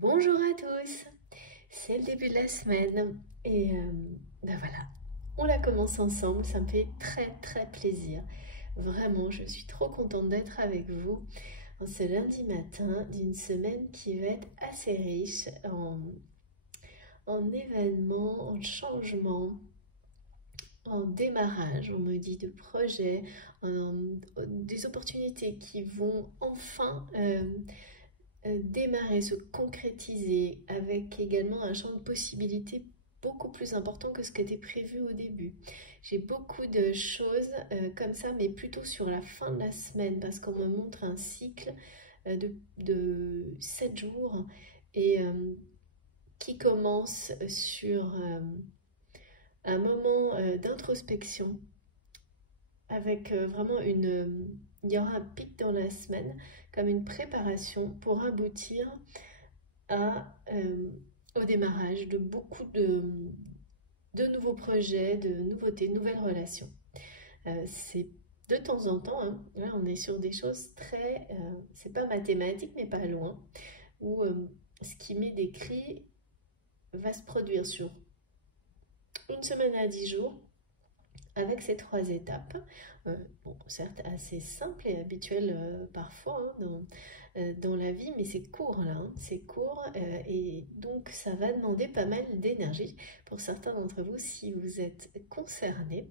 Bonjour à tous, c'est le début de la semaine et ben voilà, on la commence ensemble, ça me fait très plaisir. Vraiment, je suis trop contente d'être avec vous en ce lundi matin d'une semaine qui va être assez riche en événements, en changements, en démarrage, on me dit, de projets, des opportunités qui vont enfin démarrer, se concrétiser avec également un champ de possibilités beaucoup plus important que ce qui était prévu au début. J'ai beaucoup de choses comme ça, mais plutôt sur la fin de la semaine, parce qu'on me montre un cycle de 7 jours et qui commence sur un moment d'introspection avec vraiment il y aura un pic dans la semaine, comme une préparation pour aboutir au démarrage de beaucoup de nouveaux projets, de nouveautés, de nouvelles relations. C'est de temps en temps, hein, là on est sur des choses c'est pas mathématique mais pas loin, où ce qui m'est décrit va se produire sur une semaine à 10 jours, avec ces 3 étapes, bon, certes assez simples et habituelles parfois hein, dans la vie, mais c'est court là, hein, c'est court et donc ça va demander pas mal d'énergie pour certains d'entre vous si vous êtes concernés.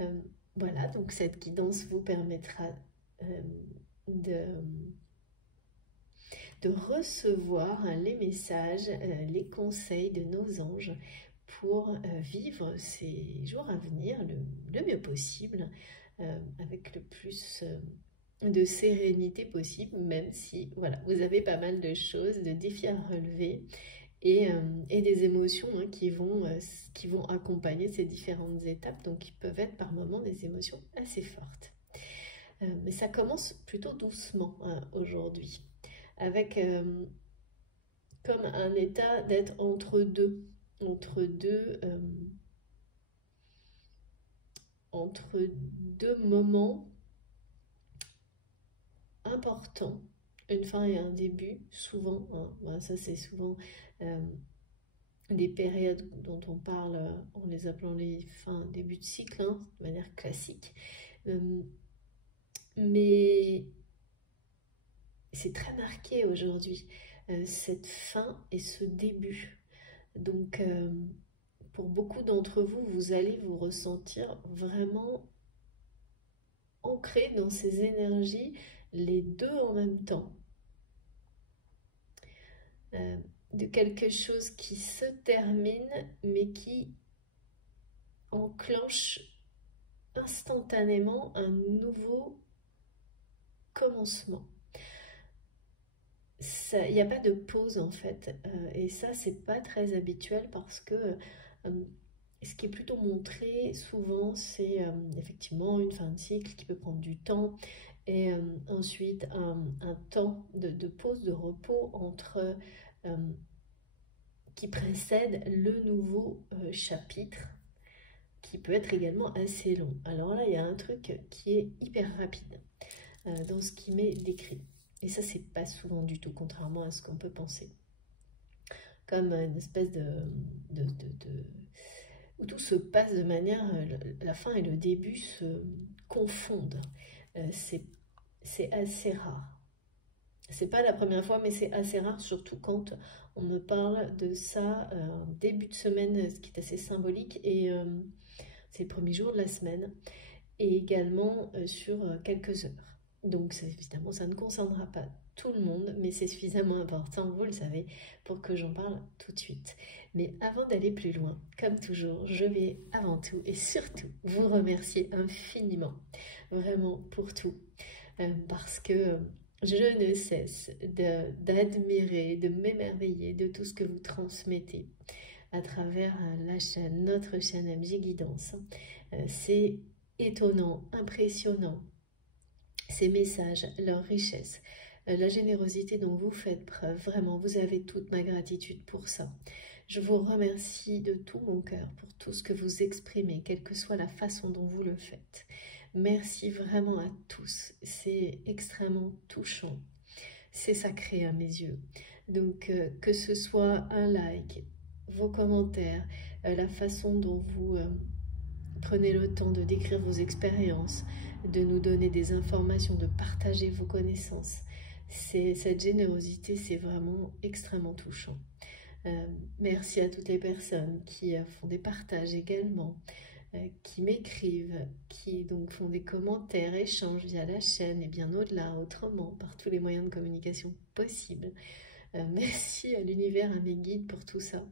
Euh, voilà, donc cette guidance vous permettra euh, de, de recevoir les messages, les conseils de nos anges pour vivre ces jours à venir le mieux possible, avec le plus de sérénité possible, même si voilà, vous avez pas mal de choses, de défis à relever et des émotions hein, qui vont accompagner ces différentes étapes, donc qui peuvent être par moments des émotions assez fortes. Mais ça commence plutôt doucement hein, aujourd'hui, avec comme un état d'être entre deux, euh, entre deux moments importants, une fin et un début, souvent, hein, voilà, ça c'est souvent euh, des périodes dont on parle en les appelant les fins, début de cycle, hein, de manière classique. Euh, mais c'est très marqué aujourd'hui, cette fin et ce début. Donc, pour beaucoup d'entre vous, vous allez vous ressentir vraiment ancré dans ces énergies, les deux en même temps. Euh, de quelque chose qui se termine, mais qui enclenche instantanément un nouveau commencement. Il n'y a pas de pause en fait, et ça c'est pas très habituel parce que ce qui est plutôt montré souvent c'est effectivement une fin de cycle qui peut prendre du temps et ensuite un temps de pause, de repos euh, qui précède le nouveau chapitre qui peut être également assez long. Alors là il y a un truc qui est hyper rapide dans ce qui m'est décrit. Et ça, c'est pas souvent du tout, contrairement à ce qu'on peut penser. Comme une espèce où tout se passe de manière... La fin et le début se confondent. C'est assez rare. C'est pas la première fois, mais c'est assez rare, surtout quand on me parle de ça début de semaine, ce qui est assez symbolique, et c'est le premier jour de la semaine, et également sur quelques heures. Donc évidemment, ça ne concernera pas tout le monde, mais c'est suffisamment important, vous le savez, pour que j'en parle tout de suite. Mais avant d'aller plus loin, comme toujours, je vais avant tout et surtout vous remercier infiniment, vraiment pour tout, parce que je ne cesse d'admirer, de m'émerveiller de tout ce que vous transmettez à travers la chaîne, notre chaîne MJ Guidance. C'est étonnant, impressionnant, ces messages, leur richesse, la générosité dont vous faites preuve. Vraiment, vous avez toute ma gratitude pour ça. Je vous remercie de tout mon cœur pour tout ce que vous exprimez, quelle que soit la façon dont vous le faites. Merci vraiment à tous. C'est extrêmement touchant. C'est sacré à mes yeux Donc, que ce soit un like, vos commentaires, la façon dont vous prenez le temps de décrire vos expériences, de nous donner des informations, de partager vos connaissances. Cette générosité, c'est vraiment extrêmement touchant. Merci à toutes les personnes qui font des partages également, qui m'écrivent, qui donc font des commentaires, échangent via la chaîne et bien au-delà, autrement, par tous les moyens de communication possibles. Merci à l'univers, à mes guides pour tout ça,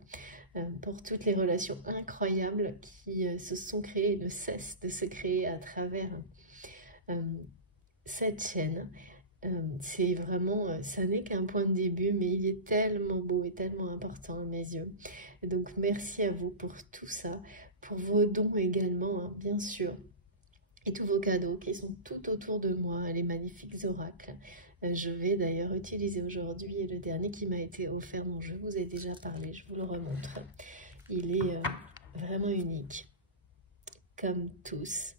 pour toutes les relations incroyables qui se sont créées et ne cessent de se créer à travers cette chaîne. C'est vraiment, ça n'est qu'un point de début, mais il est tellement beau et tellement important à mes yeux. Donc merci à vous pour tout ça, pour vos dons également, hein, bien sûr, et tous vos cadeaux qui sont tout autour de moi, les magnifiques oracles. Je vais d'ailleurs utiliser aujourd'hui le dernier qui m'a été offert, dont je vous ai déjà parlé, je vous le remontre. Il est vraiment unique, comme tous.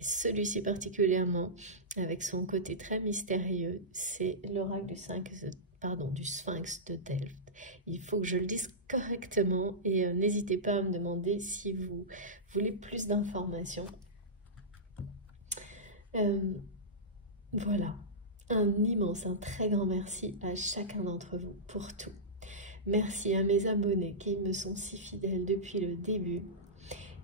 Celui-ci particulièrement, avec son côté très mystérieux, c'est l'oracle du Sphinx de Delphes. Il faut que je le dise correctement et n'hésitez pas à me demander si vous voulez plus d'informations. Voilà, un immense, un très grand merci à chacun d'entre vous pour tout. Merci à mes abonnés qui me sont si fidèles depuis le début.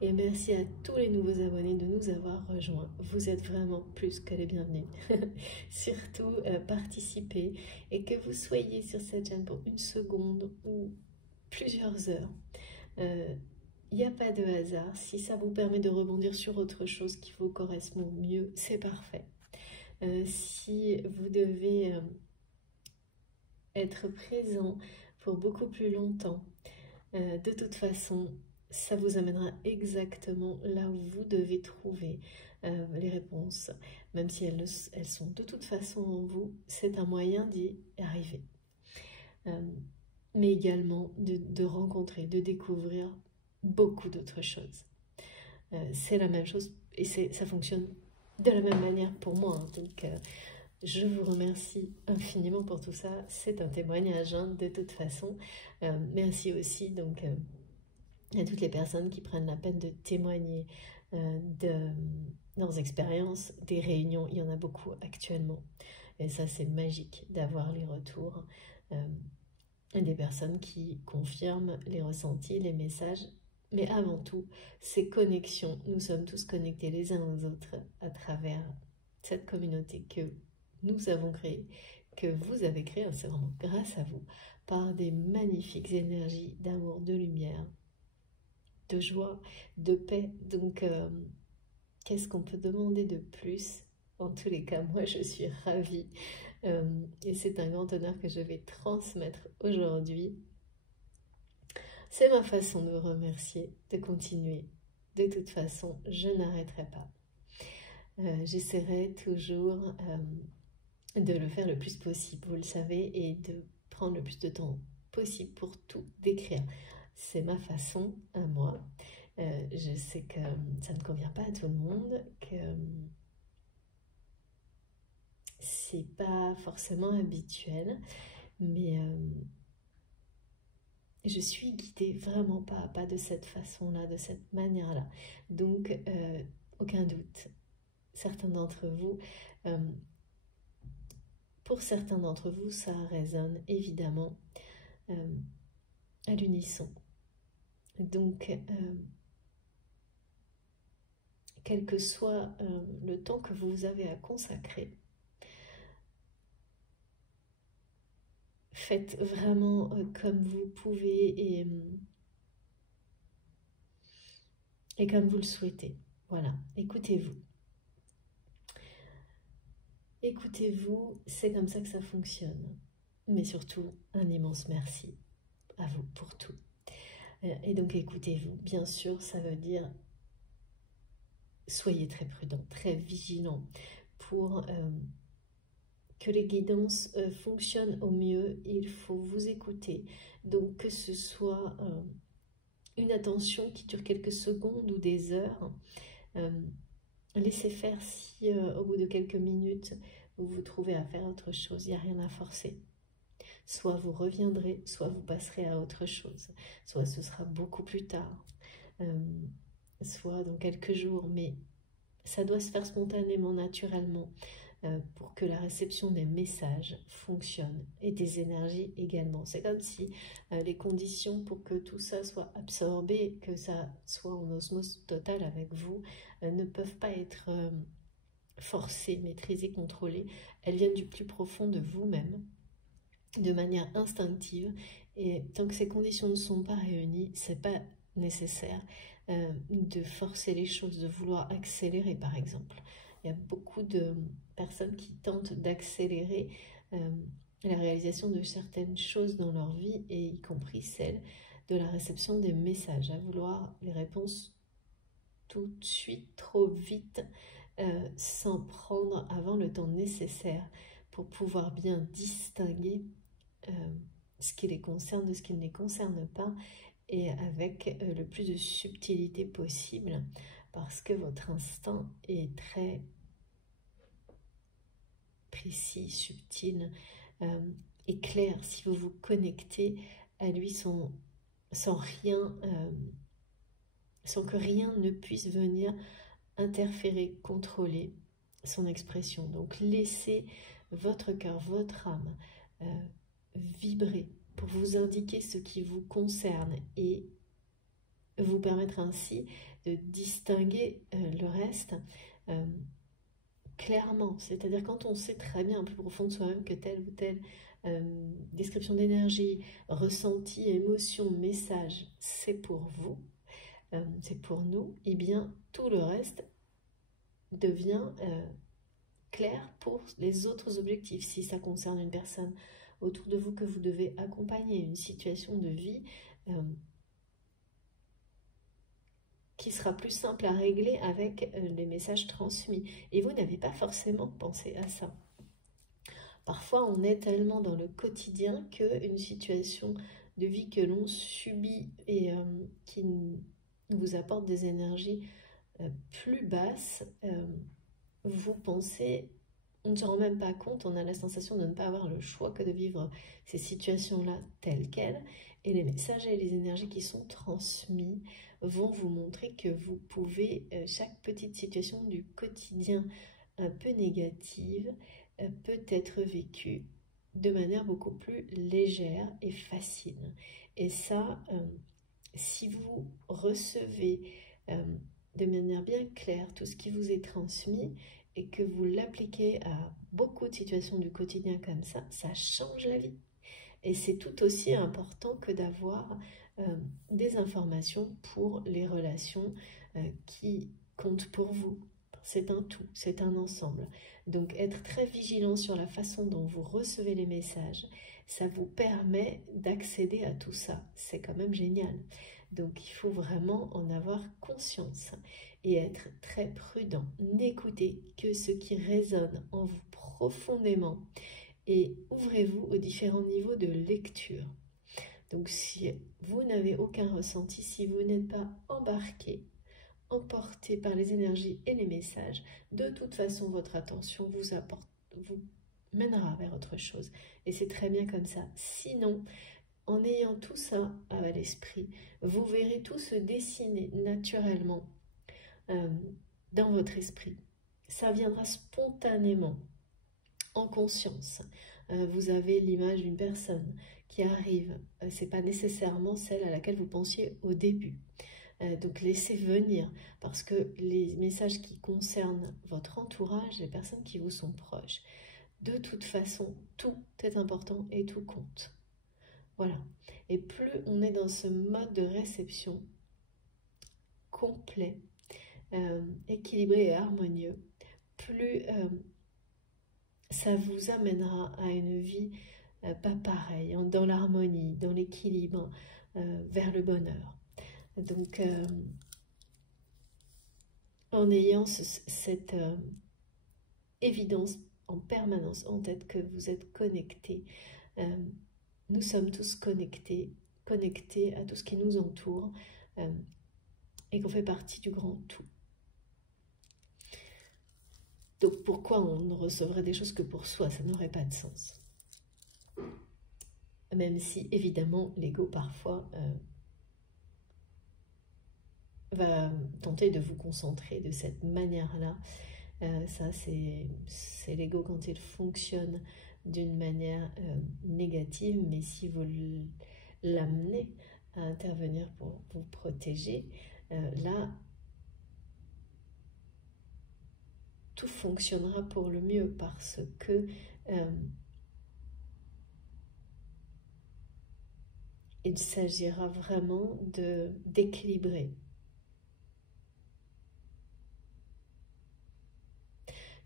Et merci à tous les nouveaux abonnés de nous avoir rejoints. Vous êtes vraiment plus que les bienvenus. Surtout, participez et que vous soyez sur cette chaîne pour 1 seconde ou plusieurs heures. Il n'y a pas de hasard. Si ça vous permet de rebondir sur autre chose qui vous correspond mieux, c'est parfait. Si vous devez être présent pour beaucoup plus longtemps, de toute façon, ça vous amènera exactement là où vous devez trouver les réponses. Même si elles sont de toute façon en vous, c'est un moyen d'y arriver. Mais également de rencontrer, de découvrir beaucoup d'autres choses. C'est la même chose et ça fonctionne de la même manière pour moi. Hein. Donc, je vous remercie infiniment pour tout ça. C'est un témoignage, hein, de toute façon. Merci aussi donc à toutes les personnes qui prennent la peine de témoigner de leurs expériences, des réunions. Il y en a beaucoup actuellement. Et ça, c'est magique d'avoir les retours des personnes qui confirment les ressentis, les messages. Mais avant tout, ces connexions. Nous sommes tous connectés les uns aux autres à travers cette communauté que nous avons créée, que vous avez créée, c'est vraiment grâce à vous, par des magnifiques énergies d'amour, de lumière, de joie, de paix. Donc, qu'est-ce qu'on peut demander de plus? En tous les cas, moi, je suis ravie. Et c'est un grand honneur que je vais transmettre aujourd'hui. C'est ma façon de vous remercier, de continuer. De toute façon, je n'arrêterai pas. J'essaierai toujours de le faire le plus possible, vous le savez, et de prendre le plus de temps possible pour tout décrire. C'est ma façon à moi. Je sais que ça ne convient pas à tout le monde, que c'est pas forcément habituel, mais je suis guidée vraiment pas à pas de cette façon-là, de cette manière-là. Donc, aucun doute, certains d'entre vous, pour certains d'entre vous, ça résonne évidemment à l'unisson. Donc, quel que soit le temps que vous avez à consacrer, faites vraiment comme vous pouvez et comme vous le souhaitez. Voilà, écoutez-vous. Écoutez-vous, c'est comme ça que ça fonctionne. Mais surtout, un immense merci à vous pour tout. Et donc, écoutez-vous. Bien sûr, ça veut dire soyez très prudents, très vigilants pour que les guidances fonctionnent au mieux. Il faut vous écouter. Donc, que ce soit une attention qui dure quelques secondes ou des heures, laissez faire si au bout de quelques minutes, vous vous trouvez à faire autre chose. Il n'y a rien à forcer. Soit vous reviendrez, soit vous passerez à autre chose, soit ce sera beaucoup plus tard, soit dans quelques jours, mais ça doit se faire spontanément, naturellement, pour que la réception des messages fonctionne et des énergies également. C'est comme si les conditions pour que tout ça soit absorbé, que ça soit en osmose totale avec vous, ne peuvent pas être forcées, maîtrisées, contrôlées. Elles viennent du plus profond de vous-même, de manière instinctive, et tant que ces conditions ne sont pas réunies, c'est pas nécessaire de forcer les choses, de vouloir accélérer par exemple. Il y a beaucoup de personnes qui tentent d'accélérer la réalisation de certaines choses dans leur vie, et y compris celle de la réception des messages, à vouloir les réponses tout de suite, trop vite, sans prendre avant le temps nécessaire pour pouvoir bien distinguer ce qui les concerne de ce qui ne les concerne pas, et avec le plus de subtilité possible, parce que votre instinct est très précis, subtil et clair. Si vous vous connectez à lui sans rien, sans que rien ne puisse venir interférer, contrôler son expression. Donc laissez votre cœur, votre âme vibrer pour vous indiquer ce qui vous concerne et vous permettre ainsi de distinguer le reste clairement. C'est-à-dire quand on sait très bien, plus profond de soi-même, que telle ou telle description d'énergie, ressenti, émotion, message, c'est pour vous, c'est pour nous, et bien tout le reste devient clair pour les autres objectifs. Si ça concerne une personne autour de vous que vous devez accompagner, une situation de vie qui sera plus simple à régler avec les messages transmis. Et vous n'avez pas forcément pensé à ça. Parfois, on est tellement dans le quotidien qu'une situation de vie que l'on subit et qui vous apporte des énergies plus basses, vous pensez, on ne se rend même pas compte, on a la sensation de ne pas avoir le choix que de vivre ces situations-là telles quelles, et les messages et les énergies qui sont transmis vont vous montrer que vous pouvez, chaque petite situation du quotidien un peu négative peut être vécue de manière beaucoup plus légère et facile. Et ça, si vous recevez de manière bien claire tout ce qui vous est transmis et que vous l'appliquez à beaucoup de situations du quotidien comme ça change la vie. Et c'est tout aussi important que d'avoir des informations pour les relations qui comptent pour vous. C'est un tout, c'est un ensemble. Donc être très vigilant sur la façon dont vous recevez les messages, ça vous permet d'accéder à tout ça. C'est quand même génial. Donc il faut vraiment en avoir conscience et être très prudent. N'écoutez que ce qui résonne en vous profondément et ouvrez-vous aux différents niveaux de lecture. Donc si vous n'avez aucun ressenti, si vous n'êtes pas embarqué, emporté par les énergies et les messages, de toute façon votre attention vous mènera vers autre chose. Et c'est très bien comme ça. Sinon, en ayant tout ça à l'esprit, vous verrez tout se dessiner naturellement dans votre esprit. Ça viendra spontanément, en conscience. Vous avez l'image d'une personne qui arrive, c'est pas nécessairement celle à laquelle vous pensiez au début. Donc laissez venir, parce que les messages qui concernent votre entourage, les personnes qui vous sont proches, de toute façon, tout est important et tout compte. Voilà. Et plus on est dans ce mode de réception complet, équilibré et harmonieux, plus ça vous amènera à une vie pas pareille, dans l'harmonie, dans l'équilibre, vers le bonheur. Donc, en ayant cette évidence en permanence en tête que vous êtes connectés, nous sommes tous connectés à tout ce qui nous entoure et qu'on fait partie du grand tout. Donc pourquoi on ne recevrait des choses que pour soi? Ça n'aurait pas de sens. même si évidemment l'ego parfois va tenter de vous concentrer de cette manière-là. Ça, c'est l'ego quand il fonctionne d'une manière négative, mais si vous l'amenez à intervenir pour vous protéger, là, tout fonctionnera pour le mieux parce que il s'agira vraiment d'équilibrer.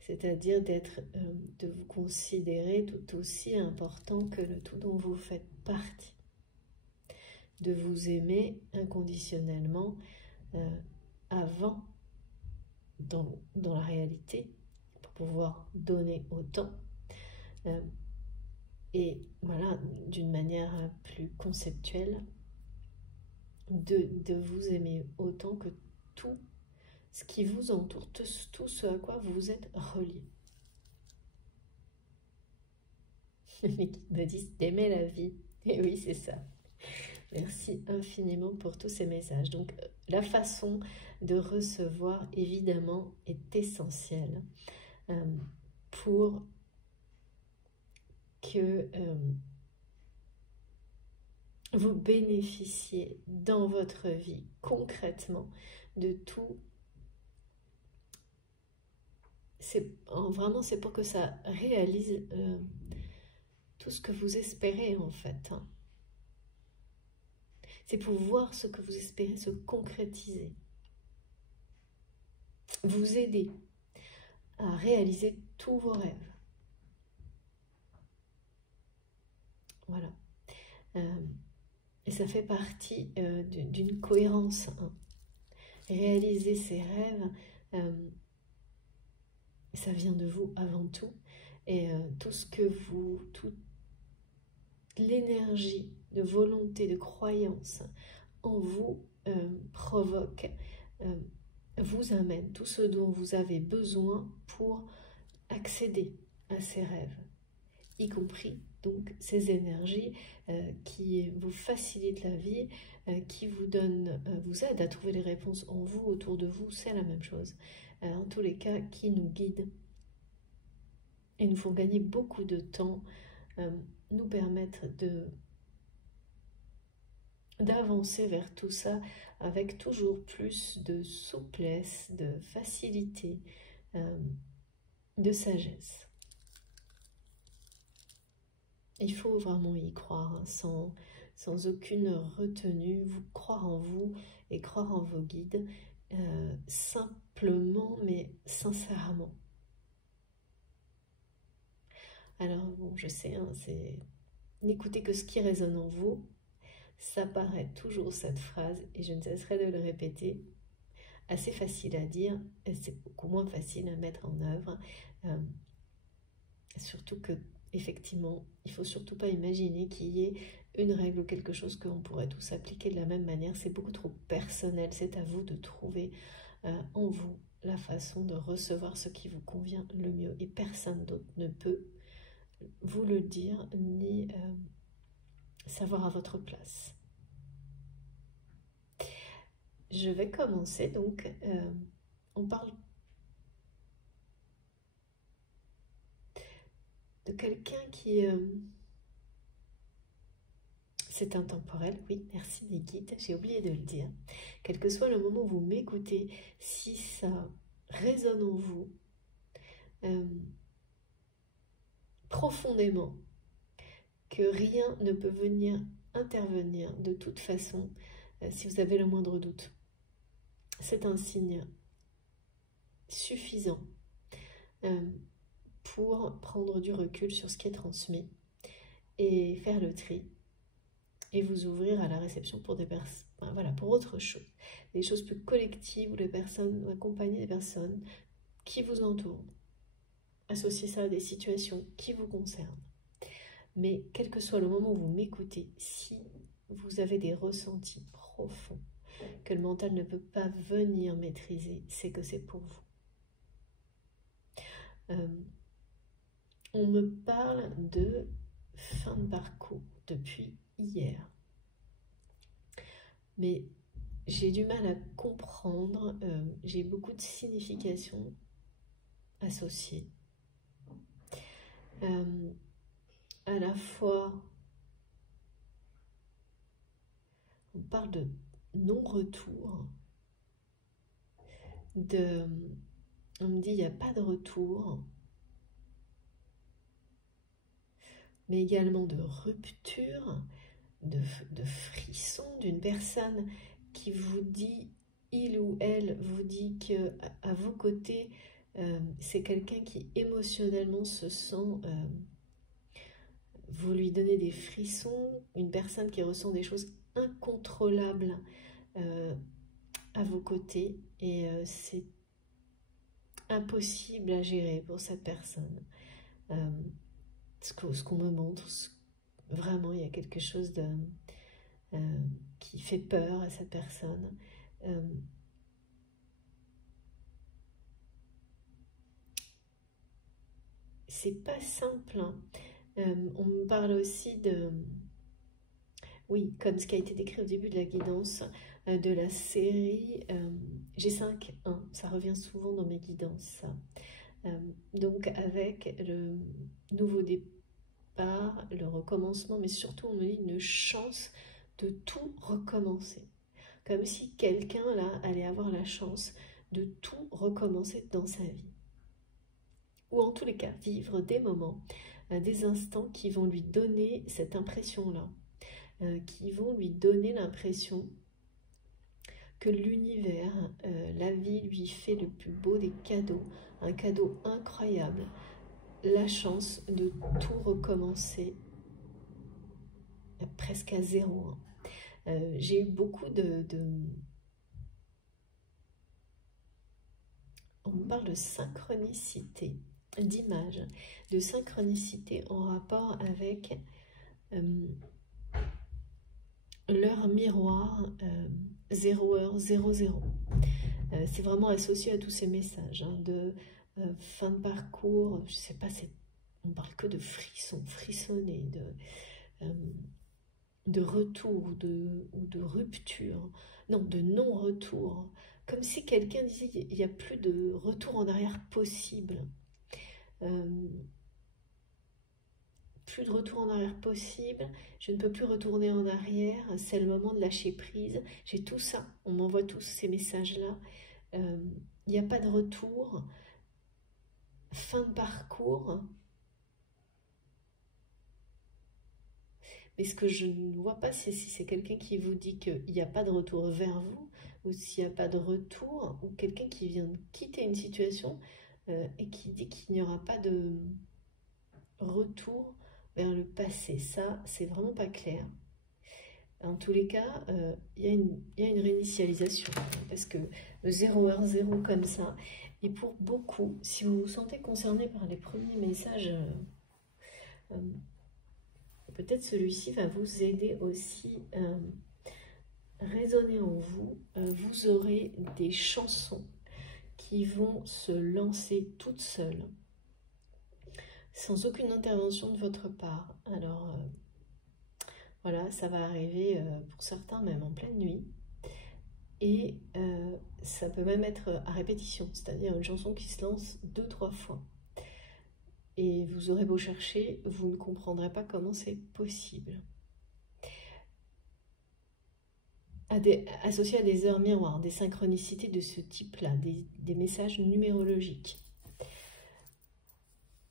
C'est-à-dire de vous considérer tout aussi important que le tout dont vous faites partie. De vous aimer inconditionnellement avant, dans la réalité, pour pouvoir donner autant. Et voilà, d'une manière plus conceptuelle, de vous aimer autant que tout ce qui vous entoure, tout ce à quoi vous êtes relié. Les guides me disent d'aimer la vie. Et oui, c'est ça. Merci infiniment pour tous ces messages. Donc, la façon de recevoir, évidemment, est essentielle pour que vous bénéficiez dans votre vie concrètement de tout. Vraiment, c'est pour que ça réalise tout ce que vous espérez en fait. C'est pour voir ce que vous espérez se concrétiser. Vous aider à réaliser tous vos rêves. Voilà. Et ça fait partie d'une cohérence. Réaliser ses rêves, ça vient de vous avant tout. Et toute l'énergie de volonté, de croyance en vous provoque, vous amène tout ce dont vous avez besoin pour accéder à ces rêves, y compris donc ces énergies qui vous facilitent la vie, qui vous aident à trouver les réponses en vous, autour de vous, c'est la même chose. En tous les cas, qui nous guident et nous font gagner beaucoup de temps, nous permettre d'avancer vers tout ça avec toujours plus de souplesse, de facilité, de sagesse. Il faut vraiment y croire, sans aucune retenue, vous croire en vous et croire en vos guides, simplement mais sincèrement. Alors bon, je sais, c'est n'écoutez que ce qui résonne en vous. Ça paraît toujours cette phrase, et je ne cesserai de le répéter, assez facile à dire, et c'est beaucoup moins facile à mettre en œuvre. Surtout que, effectivement, il ne faut surtout pas imaginer qu'il y ait une règle ou quelque chose que l'on pourrait tous appliquer de la même manière. C'est beaucoup trop personnel, c'est à vous de trouver en vous la façon de recevoir ce qui vous convient le mieux. Et personne d'autre ne peut vous le dire, ni savoir à votre place. Je vais commencer, donc on parle de quelqu'un qui... c'est intemporel, oui, merci mes guides, j'ai oublié de le dire. Quel que soit le moment où vous m'écoutez, si ça résonne en vous profondément, que rien ne peut venir intervenir de toute façon, si vous avez le moindre doute, c'est un signe suffisant pour prendre du recul sur ce qui est transmis et faire le tri et vous ouvrir à la réception pour des personnes, voilà, pour autre chose, des choses plus collectives où les personnes, accompagner des personnes qui vous entourent, associer ça à des situations qui vous concernent. Mais quel que soit le moment où vous m'écoutez, si vous avez des ressentis profonds que le mental ne peut pas venir maîtriser, c'est que c'est pour vous. On me parle de fin de parcours, depuis hier. Mais j'ai du mal à comprendre, j'ai beaucoup de significations associées. À la fois, on parle de non-retour, on me dit il n'y a pas de retour, mais également de rupture, de frisson d'une personne qui vous dit, il ou elle vous dit que à vos côtés, c'est quelqu'un qui émotionnellement se sent, vous lui donnez des frissons, une personne qui ressent des choses incontrôlables à vos côtés, et c'est impossible à gérer pour cette personne. Ce qu'on me montre, vraiment il y a quelque chose qui fait peur à cette personne. C'est pas simple, hein. On me parle aussi de, oui, comme ce qui a été décrit au début de la guidance, de la série G5-1, ça revient souvent dans mes guidances. Donc avec le nouveau départ, le recommencement, mais surtout on me dit une chance de tout recommencer. Comme si quelqu'un là allait avoir la chance de tout recommencer dans sa vie. Ou en tous les cas, vivre des moments, des instants qui vont lui donner cette impression-là, qui vont lui donner l'impression que l'univers, la vie lui fait le plus beau des cadeaux, un cadeau incroyable, la chance de tout recommencer presque à zéro. J'ai eu beaucoup on me parle de synchronicité, d'image, de synchronicité en rapport avec l'heure miroir 0h00. C'est vraiment associé à tous ces messages de fin de parcours, je sais pas, on parle que de frissonner, de retour ou de rupture, non, de non-retour, comme si quelqu'un disait il n'y a plus de retour en arrière possible. Plus de retour en arrière possible, je ne peux plus retourner en arrière, c'est le moment de lâcher prise. J'ai tout ça, on m'envoie tous ces messages-là. Il n'y a pas de retour, fin de parcours. Mais ce que je ne vois pas, c'est si c'est quelqu'un qui vous dit qu'il n'y a pas de retour vers vous, ou s'il n'y a pas de retour, ou quelqu'un qui vient de quitter une situation et qui dit qu'il n'y aura pas de retour vers le passé. Ça, c'est vraiment pas clair. En tous les cas, il y a une réinitialisation, parce que le 0h0 comme ça, et pour beaucoup, si vous vous sentez concerné par les premiers messages, peut-être celui-ci va vous aider aussi à résonner en vous. Vous aurez des chansons qui vont se lancer toutes seules, sans aucune intervention de votre part. Alors, voilà, ça va arriver pour certains même en pleine nuit. Et ça peut même être à répétition, c'est-à-dire une chanson qui se lance 2-3 fois. Et vous aurez beau chercher, vous ne comprendrez pas comment c'est possible. Associé à des heures miroirs, des synchronicités de ce type-là, des messages numérologiques.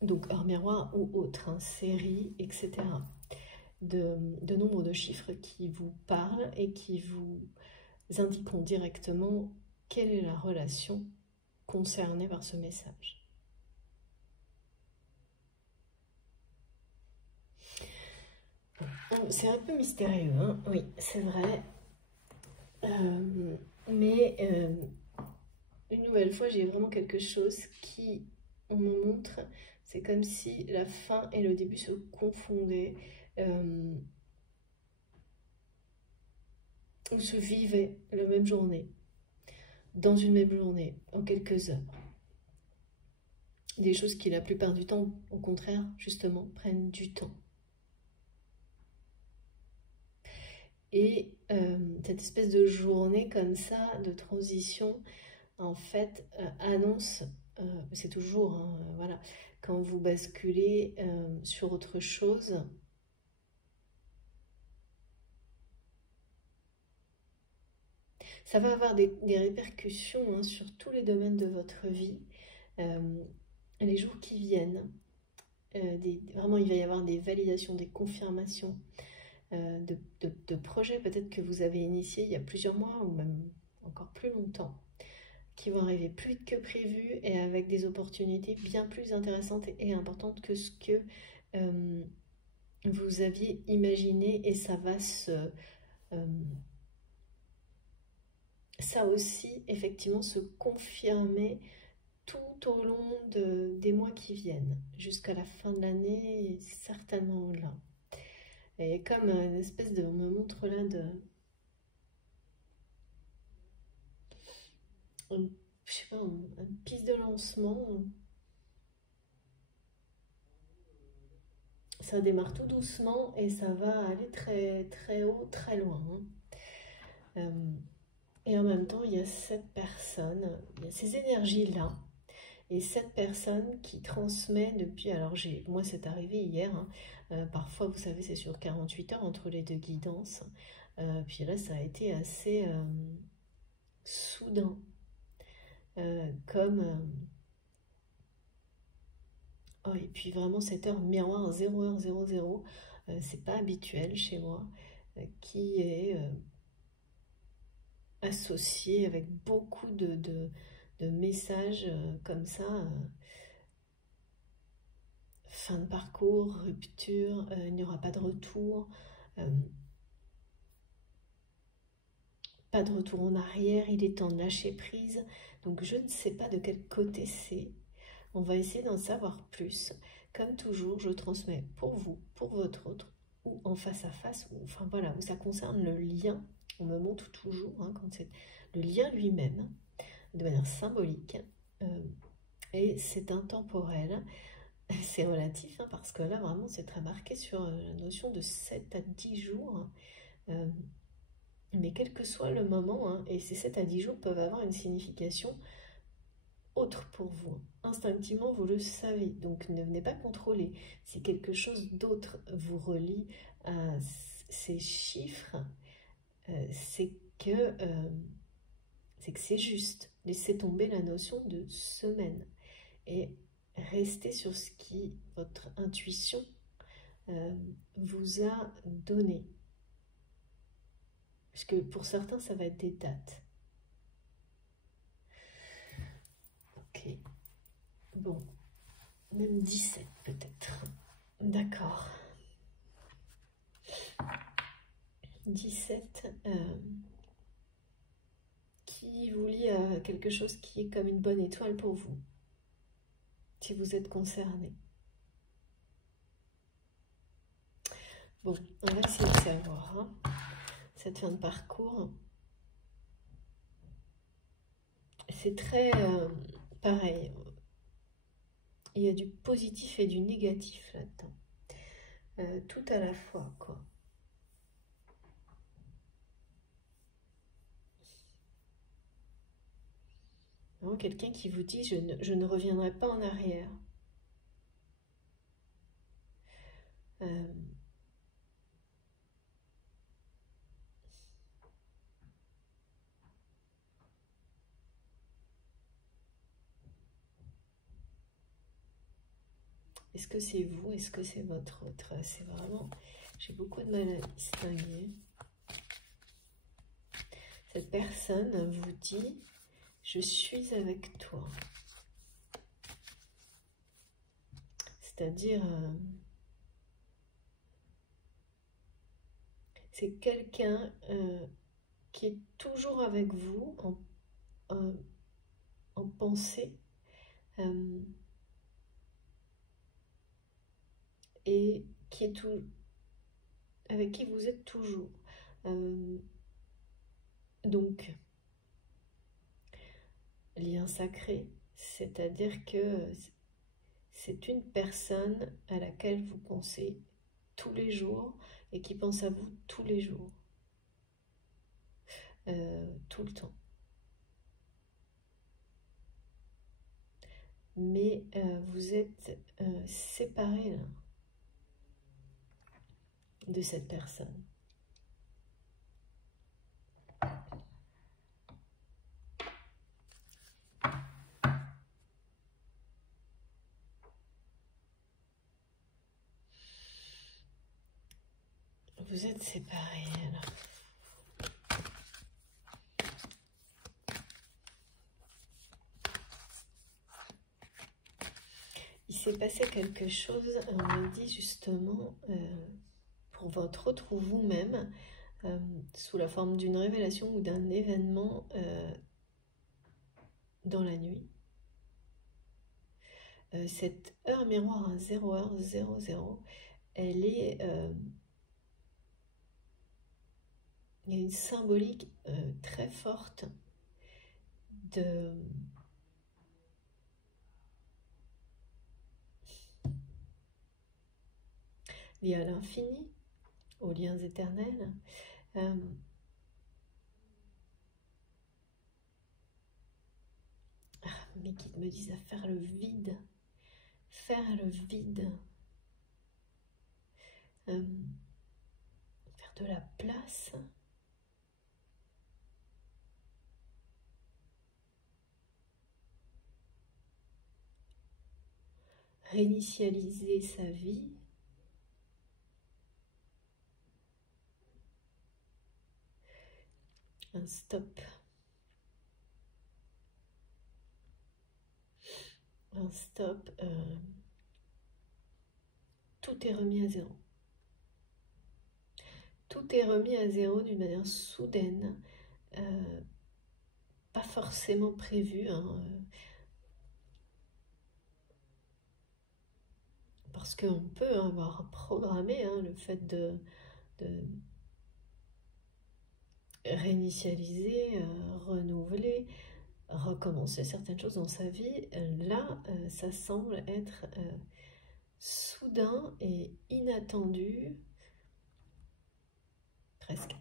Donc heures miroirs ou autres, hein, séries, etc. De nombre de chiffres qui vous parlent et qui vous indiqueront directement quelle est la relation concernée par ce message. C'est un peu mystérieux, hein, oui, c'est vrai. Mais une nouvelle fois, j'ai vraiment quelque chose qui, on me montre, c'est comme si la fin et le début se confondaient, ou se vivaient la même journée, dans une même journée, en quelques heures. Des choses qui, la plupart du temps, au contraire, justement, prennent du temps. Et cette espèce de journée comme ça, de transition, en fait, annonce, c'est toujours, hein, voilà, quand vous basculez sur autre chose, ça va avoir des répercussions hein, sur tous les domaines de votre vie. Euh, les jours qui viennent, vraiment il va y avoir des validations, des confirmations de projets peut-être que vous avez initiés il y a plusieurs mois ou même encore plus longtemps, qui vont arriver plus vite que prévu et avec des opportunités bien plus intéressantes et importantes que ce que vous aviez imaginé, et ça va ça aussi effectivement se confirmer tout au long des mois qui viennent, jusqu'à la fin de l'année, certainement là. Et comme une espèce de, on me montre là je sais pas, une piste de lancement. Ça démarre tout doucement et ça va aller très très haut, très loin. Hein. Et en même temps, il y a cette personne, il y a ces énergies-là, et cette personne qui transmet depuis, alors moi c'est arrivé hier, hein, parfois vous savez c'est sur 48 heures entre les deux guidances, puis là ça a été assez soudain, comme... oh, et puis vraiment cette heure miroir 0h00, c'est pas habituel chez moi, qui est associé avec beaucoup de messages comme ça, fin de parcours, rupture, il n'y aura pas de retour, euh, pas de retour en arrière, il est temps de lâcher prise. Donc je ne sais pas de quel côté c'est. On va essayer d'en savoir plus. Comme toujours, je transmets pour vous, pour votre autre, ou en face à face, ou enfin voilà, où ça concerne le lien. On me montre toujours hein, quand c'est le lien lui-même, de manière symbolique. Et c'est intemporel. C'est relatif, hein, parce que là, vraiment, c'est très marqué sur la notion de 7 à 10 jours. Mais quel que soit le moment, hein, et ces 7 à 10 jours peuvent avoir une signification autre pour vous. Instinctivement, vous le savez, donc ne venez pas contrôler. Si quelque chose d'autre vous relie à ces chiffres, c'est que c'est juste. Laissez tomber la notion de semaine et restez sur ce qui votre intuition vous a donné. Parce que pour certains, ça va être des dates. Ok. Bon. Même 17 peut-être. D'accord. 17 qui vous lie à quelque chose qui est comme une bonne étoile pour vous. Si vous êtes concerné. Bon, on va essayer de savoir. Hein. Cette fin de parcours. C'est très pareil. Il y a du positif et du négatif là-dedans. Tout à la fois, quoi. Quelqu'un qui vous dit je ne reviendrai pas en arrière. Est-ce que c'est vous? Est-ce que c'est votre autre? C'est vraiment... J'ai beaucoup de mal à distinguer. Cette personne vous dit « Je suis avec toi ». C'est-à-dire... c'est quelqu'un qui est toujours avec vous en pensée. Et qui est avec qui vous êtes toujours. Donc, lien sacré, c'est-à-dire que c'est une personne à laquelle vous pensez tous les jours et qui pense à vous tous les jours. tout le temps. Mais vous êtes séparés là, de cette personne. Vous êtes séparés alors. Il s'est passé quelque chose, on me dit justement, pour votre autre ou vous-même, sous la forme d'une révélation ou d'un événement dans la nuit. Cette heure miroir à 0h00, elle est... il y a une symbolique très forte de... liée à l'infini, aux liens éternels. Mes guides me disent à faire le vide. Faire le vide. Faire de la place. Réinitialiser sa vie. Un stop. Un stop. Tout est remis à zéro. Tout est remis à zéro d'une manière soudaine, pas forcément prévue, hein, parce qu'on peut avoir programmé hein, le fait de réinitialiser, renouveler, recommencer certaines choses dans sa vie. Là, ça semble être soudain et inattendu, presque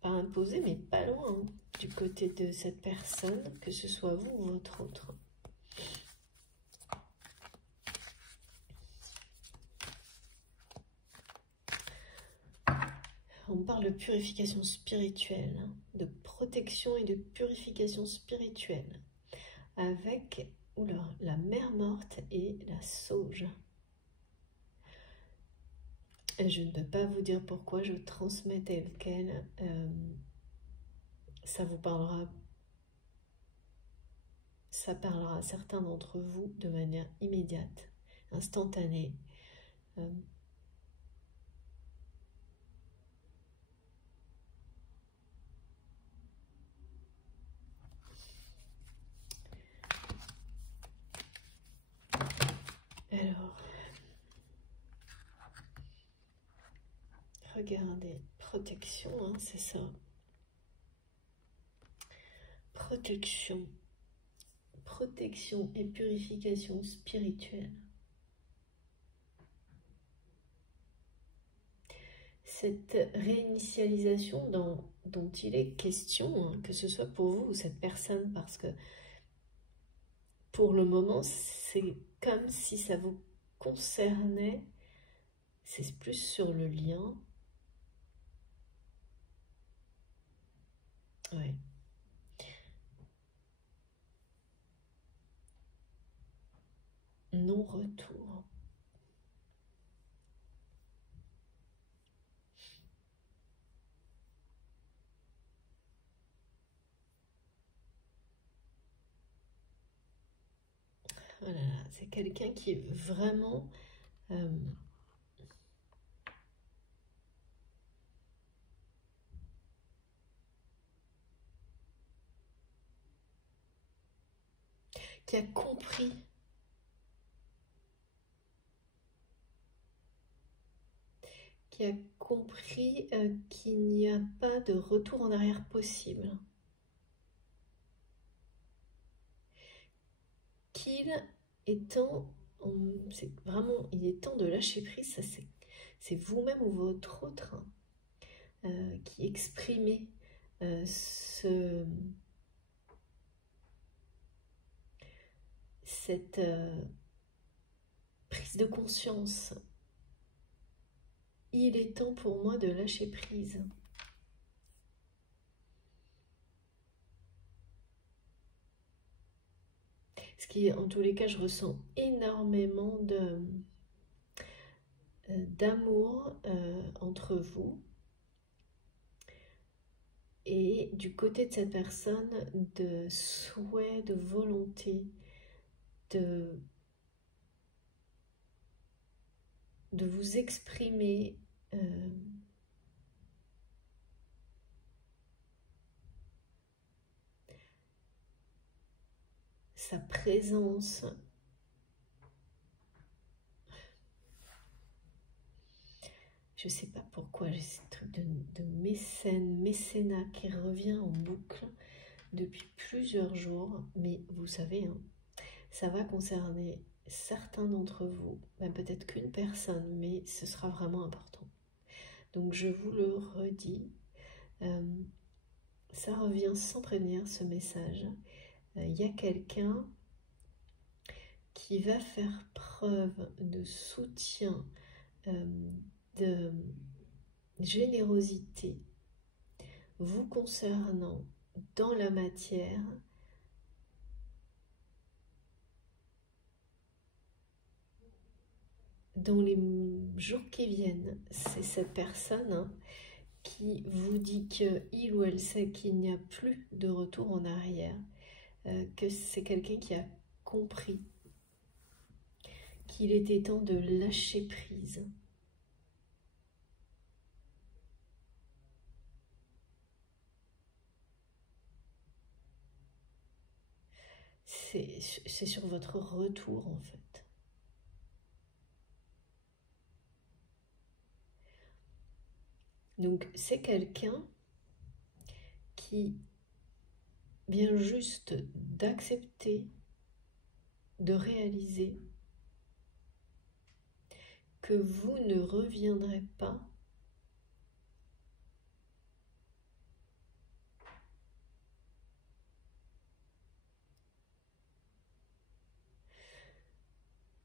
pas imposé, mais pas loin hein, du côté de cette personne, que ce soit vous ou votre autre. On parle de purification spirituelle, hein, de protection et de purification spirituelle, avec la mer morte et la sauge. Et je ne peux pas vous dire pourquoi, je transmets tel quel. Ça vous parlera, ça parlera à certains d'entre vous de manière immédiate, instantanée. Alors, regardez, protection, hein, c'est ça. Protection. Protection et purification spirituelle. Cette réinitialisation dont il est question, hein, que ce soit pour vous ou cette personne, parce que pour le moment, c'est comme si ça vous concernait, c'est plus sur le lien. Ouais. Non-retour. Voilà, c'est quelqu'un qui est vraiment qui a compris qu'il n'y a pas de retour en arrière possible. Qu'il est temps, c'est vraiment, il est temps de lâcher prise, ça c'est vous-même ou votre autre qui exprimez cette prise de conscience. Il est temps pour moi de lâcher prise. Ce qui, en tous les cas, je ressens énormément d'amour entre vous. Et du côté de cette personne, de souhait, de volonté, de vous exprimer sa présence. Je sais pas pourquoi j'ai ce truc de mécénat qui revient en boucle depuis plusieurs jours, mais vous savez, hein, ça va concerner certains d'entre vous, ben peut-être qu'une personne, mais ce sera vraiment important. Donc je vous le redis, ça revient sans prévenir ce message. Il y a quelqu'un qui va faire preuve de soutien, de générosité vous concernant dans la matière, dans les jours qui viennent. C'est cette personne, hein, qui vous dit qu'il ou elle sait qu'il n'y a plus de retour en arrière, que c'est quelqu'un qui a compris qu'il était temps de lâcher prise. C'est sur votre retour en fait. Donc c'est quelqu'un qui vient juste d'accepter, de réaliser que vous ne reviendrez pas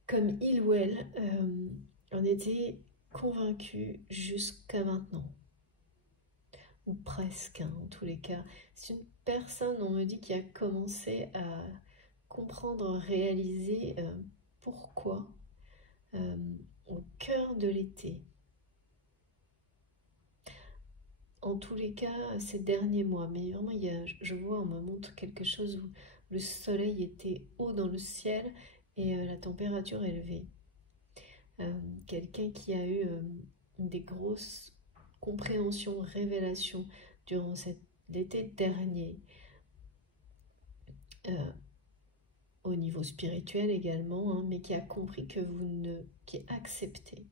comme il ou elle en était convaincu jusqu'à maintenant. Ou presque, hein, en tous les cas. C'est une personne, on me dit, qui a commencé à comprendre, réaliser pourquoi au cœur de l'été. En tous les cas, ces derniers mois, mais vraiment, je vois, on me montre quelque chose où le soleil était haut dans le ciel et la température élevée. Quelqu'un qui a eu des grosses compréhensions, révélations durant l'été dernier, au niveau spirituel également, hein, mais qui a compris que qui a accepté,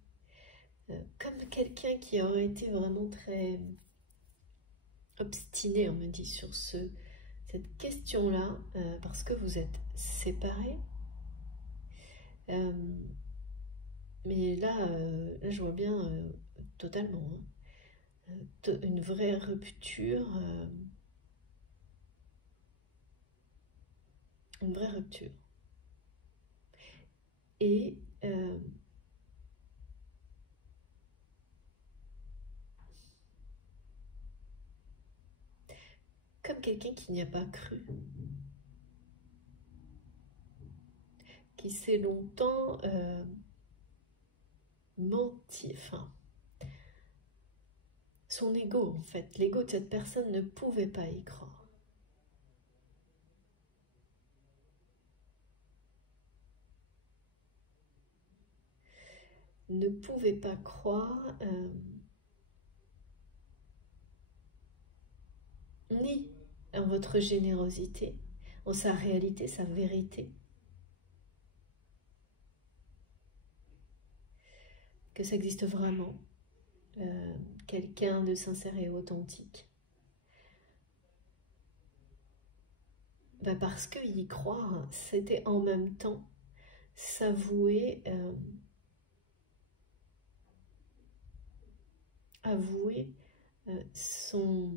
comme quelqu'un qui aurait été vraiment très obstiné, on me dit, sur cette question-là, parce que vous êtes séparés. Mais là, je vois bien totalement, hein, une vraie rupture, une vraie rupture. Et comme quelqu'un qui n'y a pas cru, qui s'est longtemps menti, enfin, son ego en fait, l'ego de cette personne ne pouvait pas y croire. Ne pouvait pas croire ni en votre générosité, en sa réalité, sa vérité, que ça existe vraiment, quelqu'un de sincère et authentique. Ben parce que y croire, c'était en même temps s'avouer, avouer son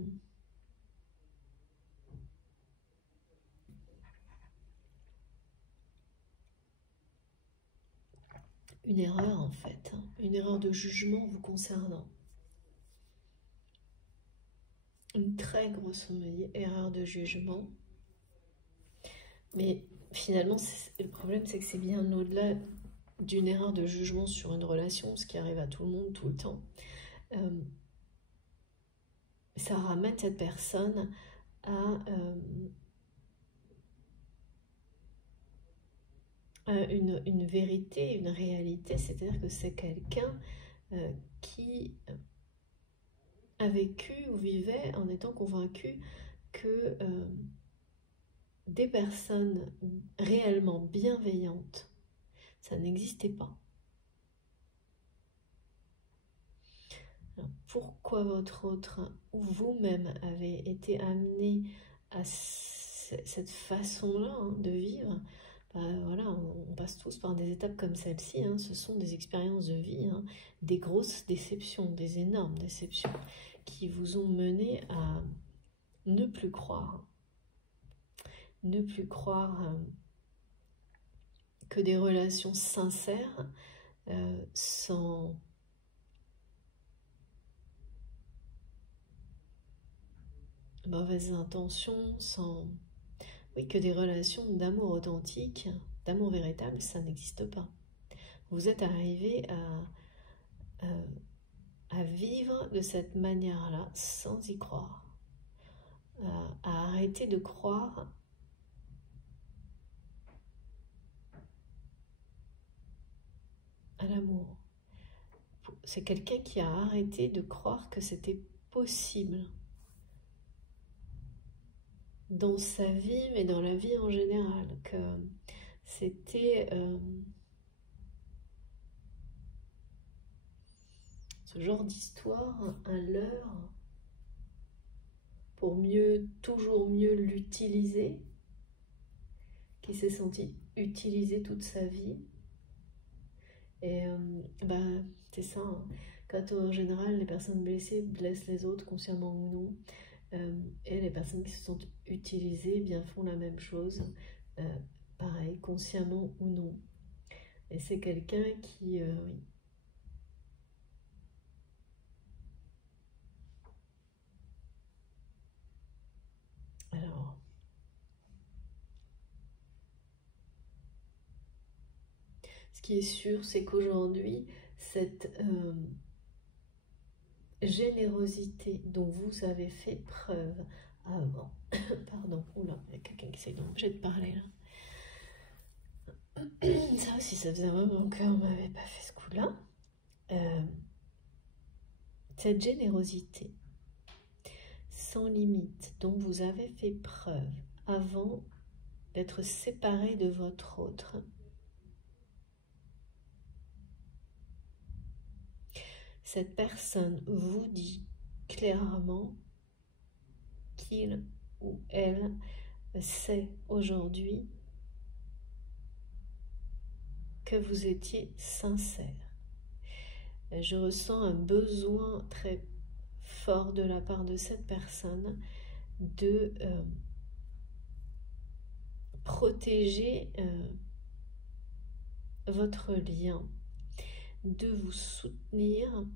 une erreur en fait, hein, une erreur de jugement vous concernant. Une très grosse erreur de jugement. Mais finalement, le problème, c'est que c'est bien au-delà d'une erreur de jugement sur une relation, ce qui arrive à tout le monde, tout le temps. Ça ramène cette personne à une vérité, une réalité, c'est-à-dire que c'est quelqu'un qui a vécu ou vivait en étant convaincu que des personnes réellement bienveillantes, ça n'existait pas. Alors, pourquoi votre autre ou vous-même avez été amené à cette façon-là de vivre? Voilà, on passe tous par des étapes comme celle-ci, hein, ce sont des expériences de vie, hein, des grosses déceptions, des énormes déceptions qui vous ont mené à ne plus croire que des relations sincères, sans mauvaises intentions, oui, que des relations d'amour authentique, d'amour véritable, ça n'existe pas. Vous êtes arrivé à vivre de cette manière-là sans y croire, à arrêter de croire à l'amour. C'est quelqu'un qui a arrêté de croire que c'était possible dans sa vie, mais dans la vie en général, que c'était ce genre d'histoire, un leurre, pour toujours mieux l'utiliser, qui s'est senti utilisé toute sa vie. Et c'est ça, hein. Quand en général les personnes blessées blessent les autres, consciemment ou non, et les personnes qui se sentent utilisées bien font la même chose, pareil, consciemment ou non. Et c'est quelqu'un qui, oui. Alors, ce qui est sûr, c'est qu'aujourd'hui, cette générosité dont vous avez fait preuve avant, pardon, oula, il y a quelqu'un qui essaie d'empêcher de parler là. Ça aussi, ça faisait un moment qu'on m'avait pas fait ce coup-là. Cette générosité sans limite dont vous avez fait preuve avant d'être séparé de votre autre, cette personne vous dit clairement qu'il ou elle sait aujourd'hui que vous étiez sincère. Je ressens un besoin très fort de la part de cette personne de protéger votre lien, de vous soutenir,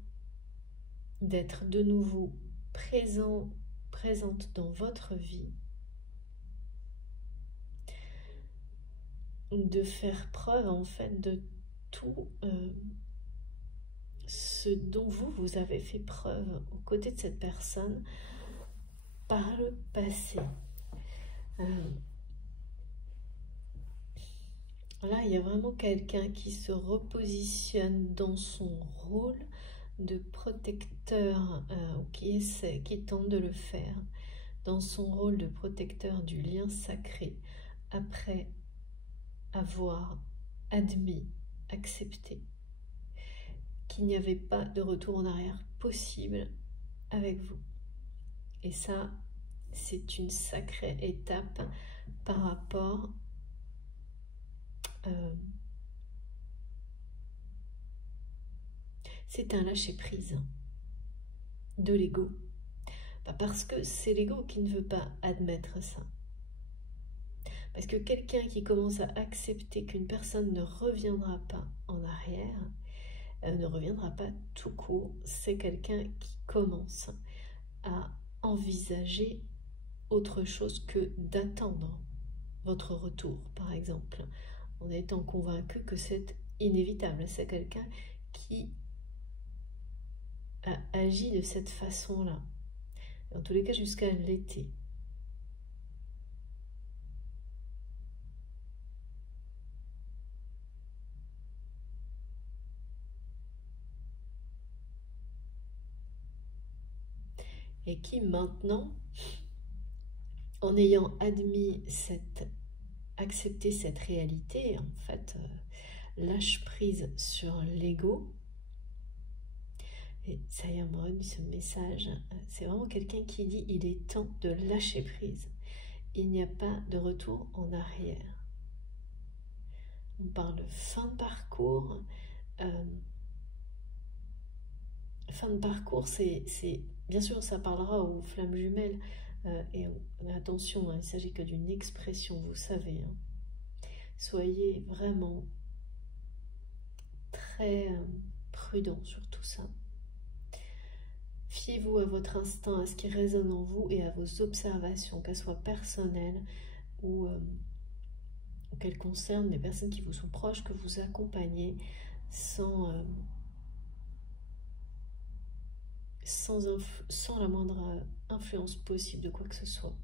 d'être de nouveau présente dans votre vie, de faire preuve en fait de tout ce dont vous avez fait preuve aux côtés de cette personne par le passé. Là, il y a vraiment quelqu'un qui se repositionne dans son rôle de protecteur, qui tente de le faire, dans son rôle de protecteur du lien sacré, après avoir admis, accepté qu'il n'y avait pas de retour en arrière possible avec vous. Et ça, c'est une sacrée étape par rapport c'est un lâcher-prise de l'ego. Parce que c'est l'ego qui ne veut pas admettre ça. Parce que quelqu'un qui commence à accepter qu'une personne ne reviendra pas en arrière, ne reviendra pas tout court, c'est quelqu'un qui commence à envisager autre chose que d'attendre votre retour, par exemple, en étant convaincu que c'est inévitable. C'est quelqu'un qui a agi de cette façon-là, en tous les cas jusqu'à l'été. Et qui maintenant, en ayant accepté cette réalité, en fait, lâche prise sur l'ego. Et Sayam Ron, ce message, c'est vraiment quelqu'un qui dit il est temps de lâcher prise. Il n'y a pas de retour en arrière. On parle fin de parcours. Fin de parcours, c'est bien sûr, ça parlera aux flammes jumelles. Et attention, hein, il ne s'agit que d'une expression, vous savez. Hein. Soyez vraiment très prudent sur tout ça. Fiez-vous à votre instinct, à ce qui résonne en vous et à vos observations, qu'elles soient personnelles ou qu'elles concernent les personnes qui vous sont proches, que vous accompagnez sans la moindre influence possible de quoi que ce soit.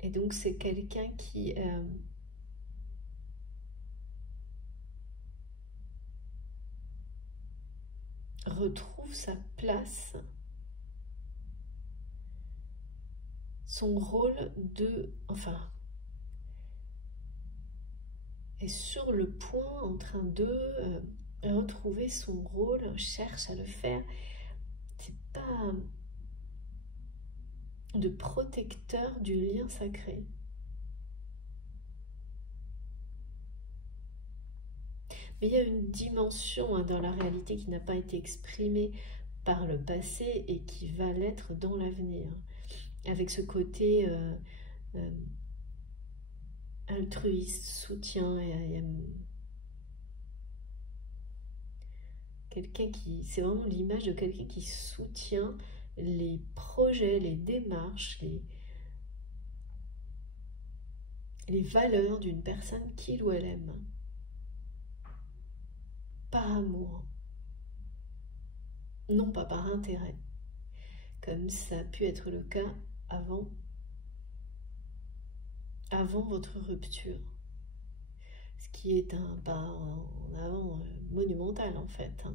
Et donc c'est quelqu'un qui retrouve sa place, son rôle est sur le point, en train de retrouver son rôle, cherche à le faire. C'est pas de protecteur du lien sacré. Mais il y a une dimension dans la réalité qui n'a pas été exprimée par le passé et qui va l'être dans l'avenir. Avec ce côté altruiste, soutien, quelqu'un qui, c'est vraiment l'image de quelqu'un qui soutient les projets, les démarches, les valeurs d'une personne qu'il ou elle aime. Par amour, non pas par intérêt, comme ça a pu être le cas avant votre rupture. Ce qui est un pas en avant monumental en fait. Hein.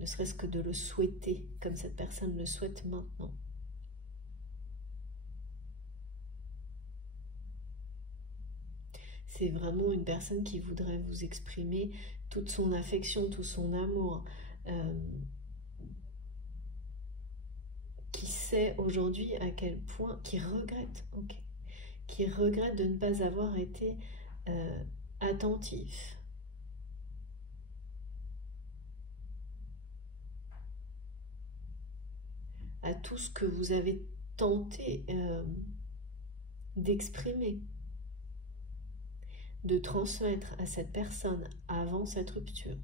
Ne serait-ce que de le souhaiter, comme cette personne le souhaite maintenant. C'est vraiment une personne qui voudrait vous exprimer toute son affection, tout son amour, qui sait aujourd'hui à quel point, qui regrette de ne pas avoir été attentif. À tout ce que vous avez tenté d'exprimer, de transmettre à cette personne avant cette rupture.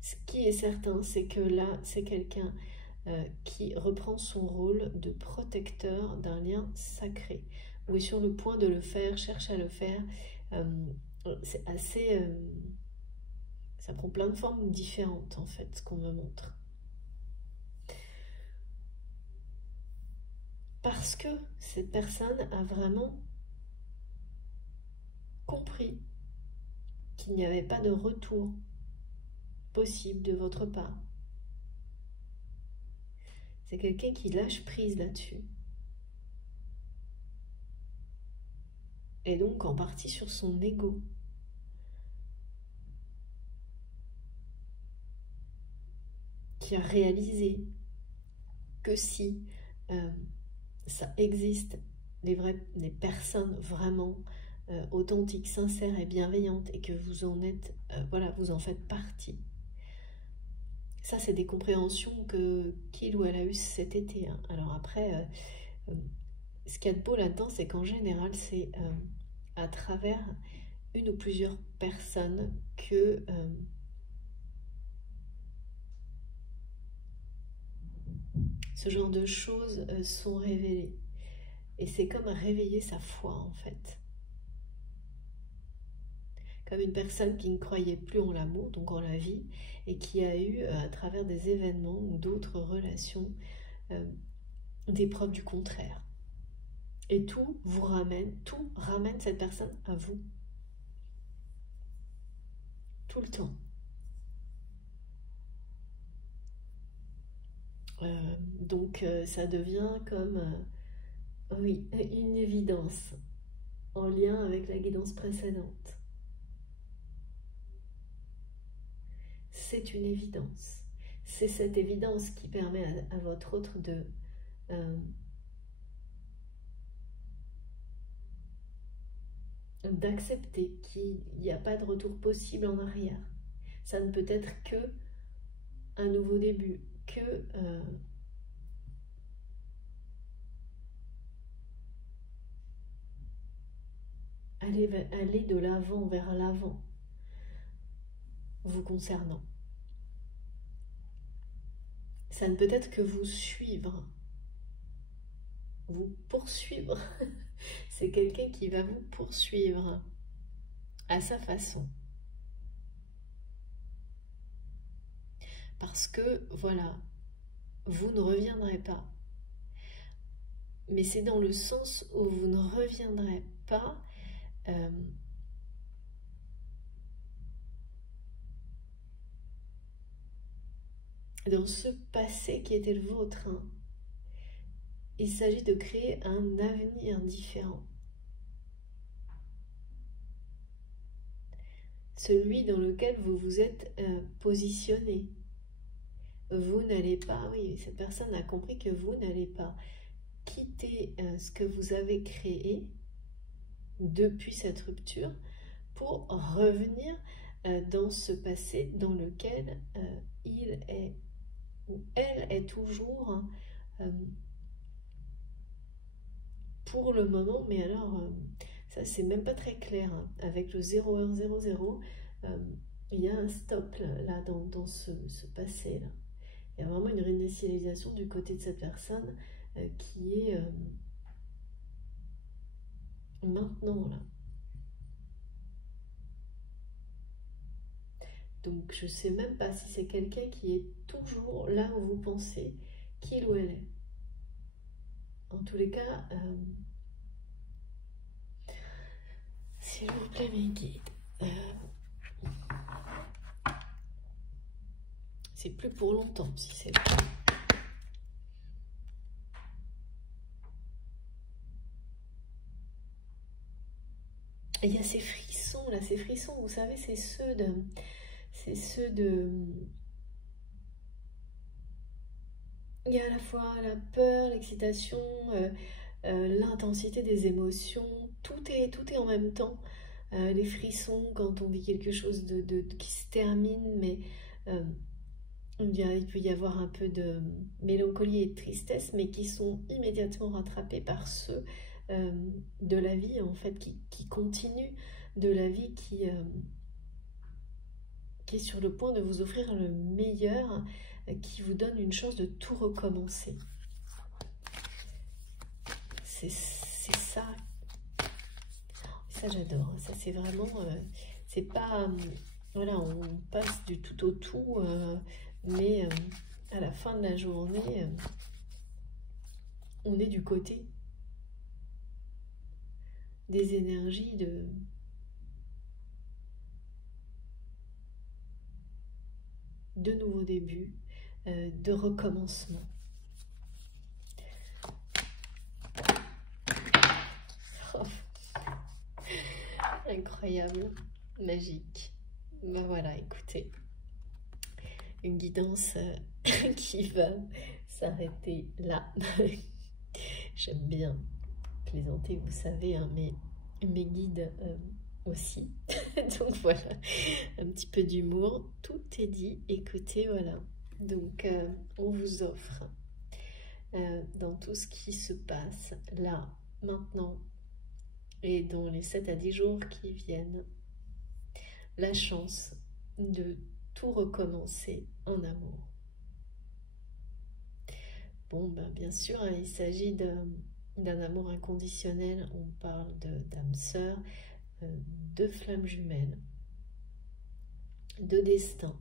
Ce qui est certain, c'est que là, c'est quelqu'un qui reprend son rôle de protecteur d'un lien sacré, ou est sur le point de le faire, cherche à le faire. C'est assez... ça prend plein de formes différentes, en fait, ce qu'on me montre. Parce que cette personne a vraiment compris qu'il n'y avait pas de retour possible de votre part. C'est quelqu'un qui lâche prise là-dessus. Et donc en partie sur son ego. Qui a réalisé que si ça existe, les personnes vraiment authentiques, sincères et bienveillantes, et que vous en êtes, voilà, vous en faites partie. Ça, c'est des compréhensions qu'il ou elle a eues cet été. Hein. Alors après, ce qu'il y a de beau là-dedans, c'est qu'en général, c'est à travers une ou plusieurs personnes que ce genre de choses sont révélées. Et c'est comme réveiller sa foi, en fait. Comme une personne qui ne croyait plus en l'amour, donc en la vie, et qui a eu, à travers des événements ou d'autres relations, des preuves du contraire. Et tout ramène cette personne à vous. Tout le temps. Donc ça devient comme, oui, une évidence en lien avec la guidance précédente. C'est une évidence. C'est cette évidence qui permet à votre autre de d'accepter qu'il n'y a pas de retour possible en arrière. Ça ne peut être que un nouveau début, que aller de l'avant vers l'avant vous concernant. Ça ne peut être que vous suivre, vous poursuivre. C'est quelqu'un qui va vous poursuivre à sa façon. Parce que, voilà, vous ne reviendrez pas. Mais c'est dans le sens où vous ne reviendrez pas dans ce passé qui était le vôtre. Hein. Il s'agit de créer un avenir différent. Celui dans lequel vous vous êtes positionné. Vous n'allez pas, oui, cette personne a compris que vous n'allez pas quitter ce que vous avez créé depuis cette rupture pour revenir dans ce passé dans lequel il est ou elle est toujours pour le moment, mais alors ça c'est même pas très clair, hein. Avec le 0h00, il y a un stop là dans ce passé là. Il y a vraiment une réinitialisation du côté de cette personne qui est maintenant là. Donc je sais même pas si c'est quelqu'un qui est toujours là où vous pensez qu'il ou elle est. En tous les cas, s'il vous plaît mes guides, c'est plus pour longtemps si c'est le cas. Et il y a ces frissons là, ces frissons, vous savez, c'est ceux de... Il y a à la fois la peur, l'excitation, l'intensité des émotions, tout est en même temps. Les frissons quand on vit quelque chose qui se termine, mais il peut y avoir un peu de mélancolie et de tristesse, mais qui sont immédiatement rattrapés par ceux de la vie, en fait, qui continuent, de la vie qui est sur le point de vous offrir le meilleur, qui vous donne une chance de tout recommencer. C'est ça. Ça, j'adore. Ça, c'est vraiment... c'est pas... voilà, on passe du tout au tout, mais à la fin de la journée, on est du côté des énergies de nouveaux débuts, de recommencement. Oh. Incroyable, magique. Ben voilà, écoutez, une guidance qui va s'arrêter là. J'aime bien plaisanter, vous savez, hein, mais mes guides aussi. Donc voilà, un petit peu d'humour, tout est dit. Écoutez, voilà, Donc, on vous offre, dans tout ce qui se passe là, maintenant, et dans les 7 à 10 jours qui viennent, la chance de tout recommencer en amour. Bon, ben, bien sûr, hein, il s'agit d'un amour inconditionnel, on parle d'âme sœur, de flammes jumelles, de destin.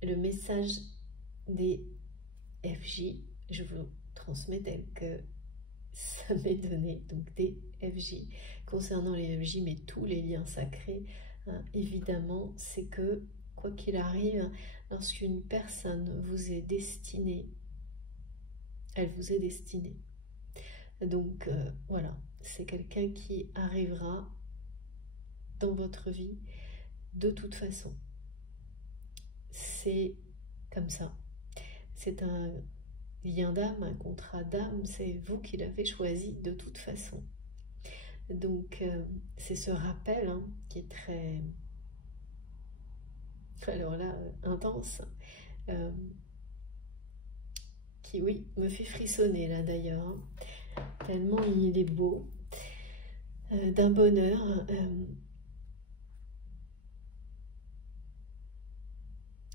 Le message des FJ, je vous transmets tel que ça m'est donné, donc des FJ. Concernant les FJ, mais tous les liens sacrés, hein, évidemment, c'est que, quoi qu'il arrive, lorsqu'une personne vous est destinée, elle vous est destinée. Donc, voilà, c'est quelqu'un qui arrivera dans votre vie de toute façon. C'est comme ça. C'est un lien d'âme, un contrat d'âme, c'est vous qui l'avez choisi de toute façon. Donc, c'est ce rappel, hein, qui est très, alors là, intense, qui, oui, me fait frissonner là d'ailleurs, hein, tellement il est beau, d'un bonheur,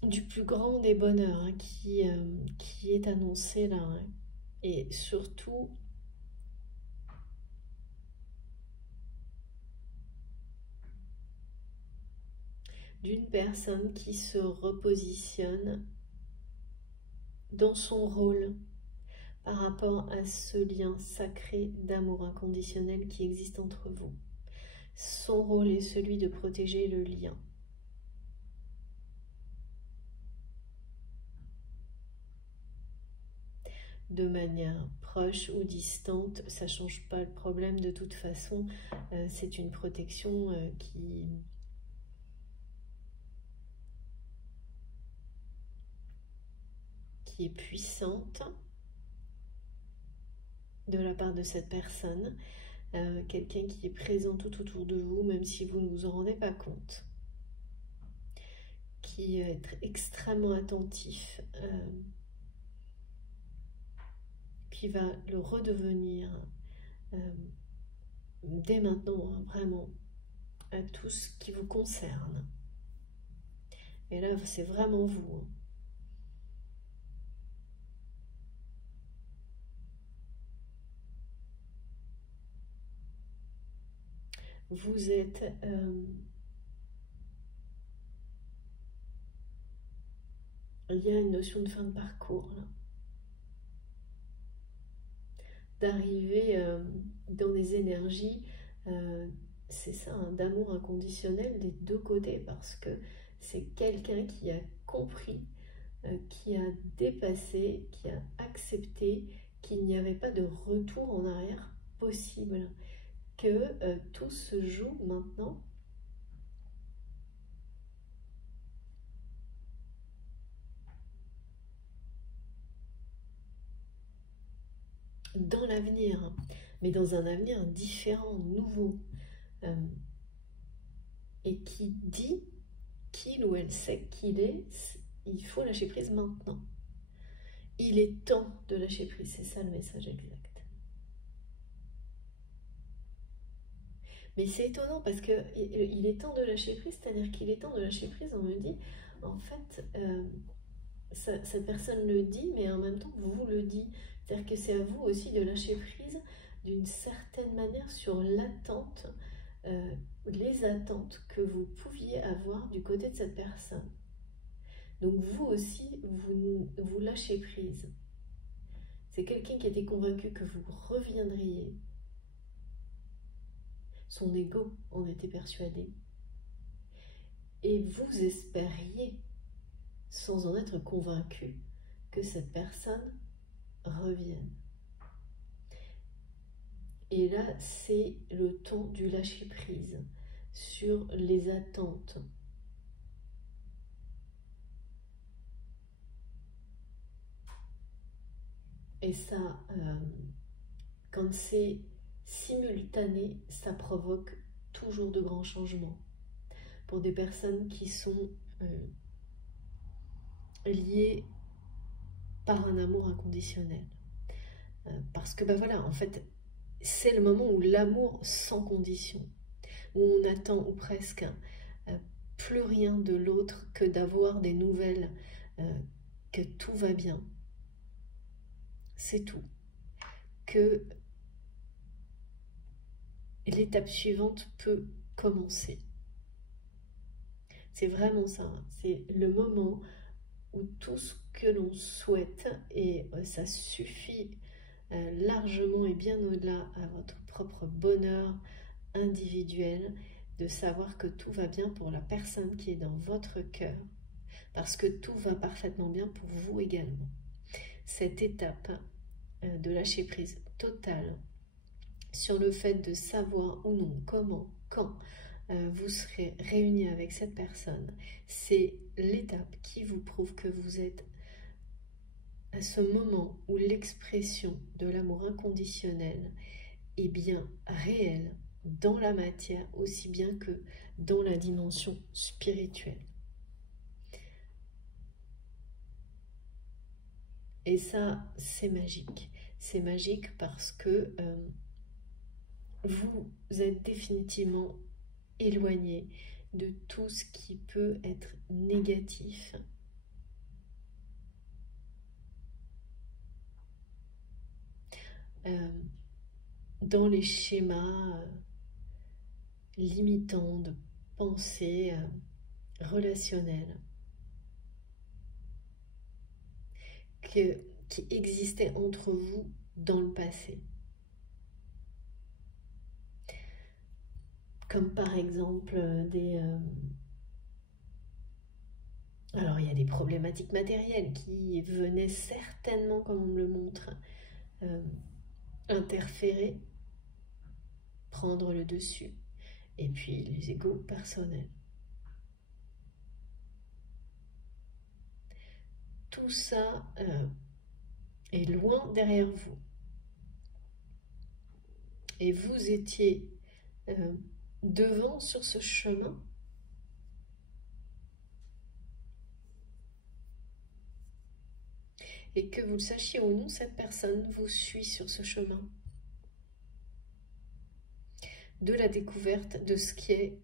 du plus grand des bonheurs, hein, qui est annoncé là, hein, et surtout d'une personne qui se repositionne dans son rôle par rapport à ce lien sacré d'amour inconditionnel qui existe entre vous. Son rôle est celui de protéger le lien. De manière proche ou distante, ça ne change pas le problème de toute façon. C'est une protection qui est puissante de la part de cette personne, quelqu'un qui est présent tout autour de vous, même si vous ne vous en rendez pas compte, qui est extrêmement attentif, qui va le redevenir dès maintenant, hein, vraiment, à tout ce qui vous concerne. Et là, c'est vraiment vous, hein. Vous êtes il y a une notion de fin de parcours là, d'arriver dans des énergies, c'est ça, hein, d'amour inconditionnel des deux côtés, parce que c'est quelqu'un qui a compris, qui a dépassé, qui a accepté qu'il n'y avait pas de retour en arrière possible, que tout se joue maintenant dans l'avenir, mais dans un avenir différent, nouveau, et qui dit qu'il ou elle sait qu'il est, il faut lâcher prise maintenant. Il est temps de lâcher prise, c'est ça le message exact. Mais c'est étonnant parce que il est temps de lâcher prise, c'est-à-dire qu'il est temps de lâcher prise, on me dit, en fait, cette personne le dit, mais en même temps, vous le dites. C'est-à-dire que c'est à vous aussi de lâcher prise d'une certaine manière sur l'attente, les attentes que vous pouviez avoir du côté de cette personne. Donc vous aussi, vous lâchez prise. C'est quelqu'un qui était convaincu que vous reviendriez. Son ego en était persuadé. Et vous espériez, sans en être convaincu, que cette personne revienne. Et là, c'est le temps du lâcher-prise sur les attentes. Et ça, quand c'est simultané, ça provoque toujours de grands changements. Pour des personnes qui sont lié par un amour inconditionnel. Parce que, ben voilà, en fait, c'est le moment où l'amour sans condition, où on attend, ou presque, plus rien de l'autre que d'avoir des nouvelles, que tout va bien. C'est tout. Que l'étape suivante peut commencer. C'est vraiment ça. C'est le moment où tout ce que l'on souhaite, et ça suffit largement et bien au-delà à votre propre bonheur individuel, de savoir que tout va bien pour la personne qui est dans votre cœur, parce que tout va parfaitement bien pour vous également. Cette étape de lâcher prise totale sur le fait de savoir ou non, comment, quand vous serez réunis avec cette personne, c'est l'étape qui vous prouve que vous êtes à ce moment où l'expression de l'amour inconditionnel est bien réelle dans la matière aussi bien que dans la dimension spirituelle. Et ça, c'est magique. C'est magique parce que vous êtes définitivement éloigné de tout ce qui peut être négatif. Dans les schémas limitants de pensée relationnelle qui existaient entre vous dans le passé. Comme par exemple alors il y a des problématiques matérielles qui venaient certainement, comme on me le montre, interférer, prendre le dessus, et puis les égos personnels. Tout ça est loin derrière vous. Et vous étiez devant sur ce chemin. Et que vous le sachiez ou non, cette personne vous suit sur ce chemin de la découverte de ce qui est,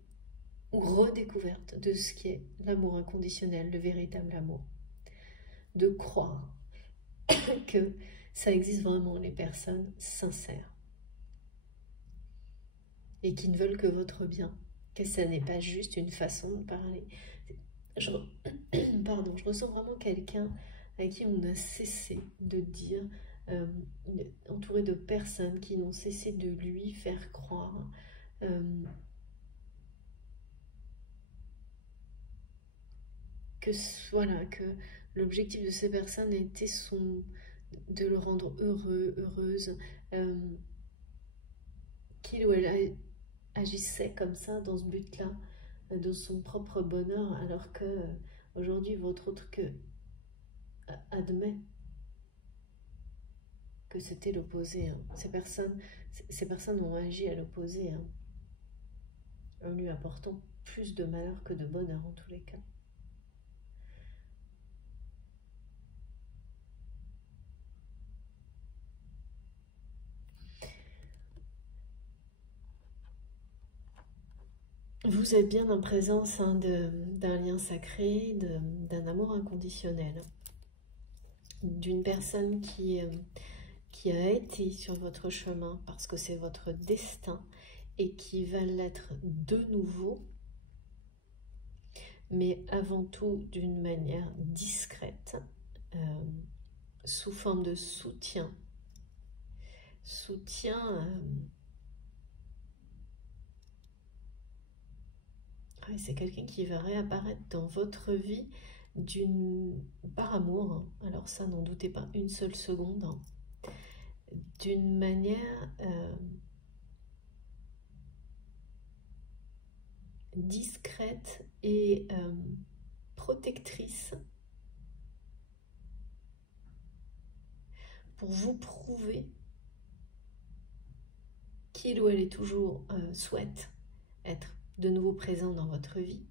ou redécouverte de ce qui est l'amour inconditionnel, le véritable amour. De croire que ça existe vraiment, les personnes sincères et qui ne veulent que votre bien, que ça n'est pas juste une façon de parler. Je ressens vraiment quelqu'un à qui on a cessé de dire, entouré de personnes qui n'ont cessé de lui faire croire que voilà, que l'objectif de ces personnes était de le rendre heureux, heureuse, qu'il ou elle agissait comme ça dans ce but-là, dans son propre bonheur, alors que aujourd'hui votre autre que admet que c'était l'opposé. Hein. Ces personnes ont agi à l'opposé, hein, en lui apportant plus de malheur que de bonheur en tous les cas. Vous êtes bien en présence d'un lien sacré, d'un amour inconditionnel, d'une personne qui a été sur votre chemin parce que c'est votre destin et qui va l'être de nouveau, mais avant tout d'une manière discrète, sous forme de soutien. C'est quelqu'un qui va réapparaître dans votre vie par amour, hein. Alors ça, n'en doutez pas une seule seconde, hein. D'une manière discrète et protectrice, pour vous prouver qu'il ou elle est toujours souhaite être de nouveau présent dans votre vie,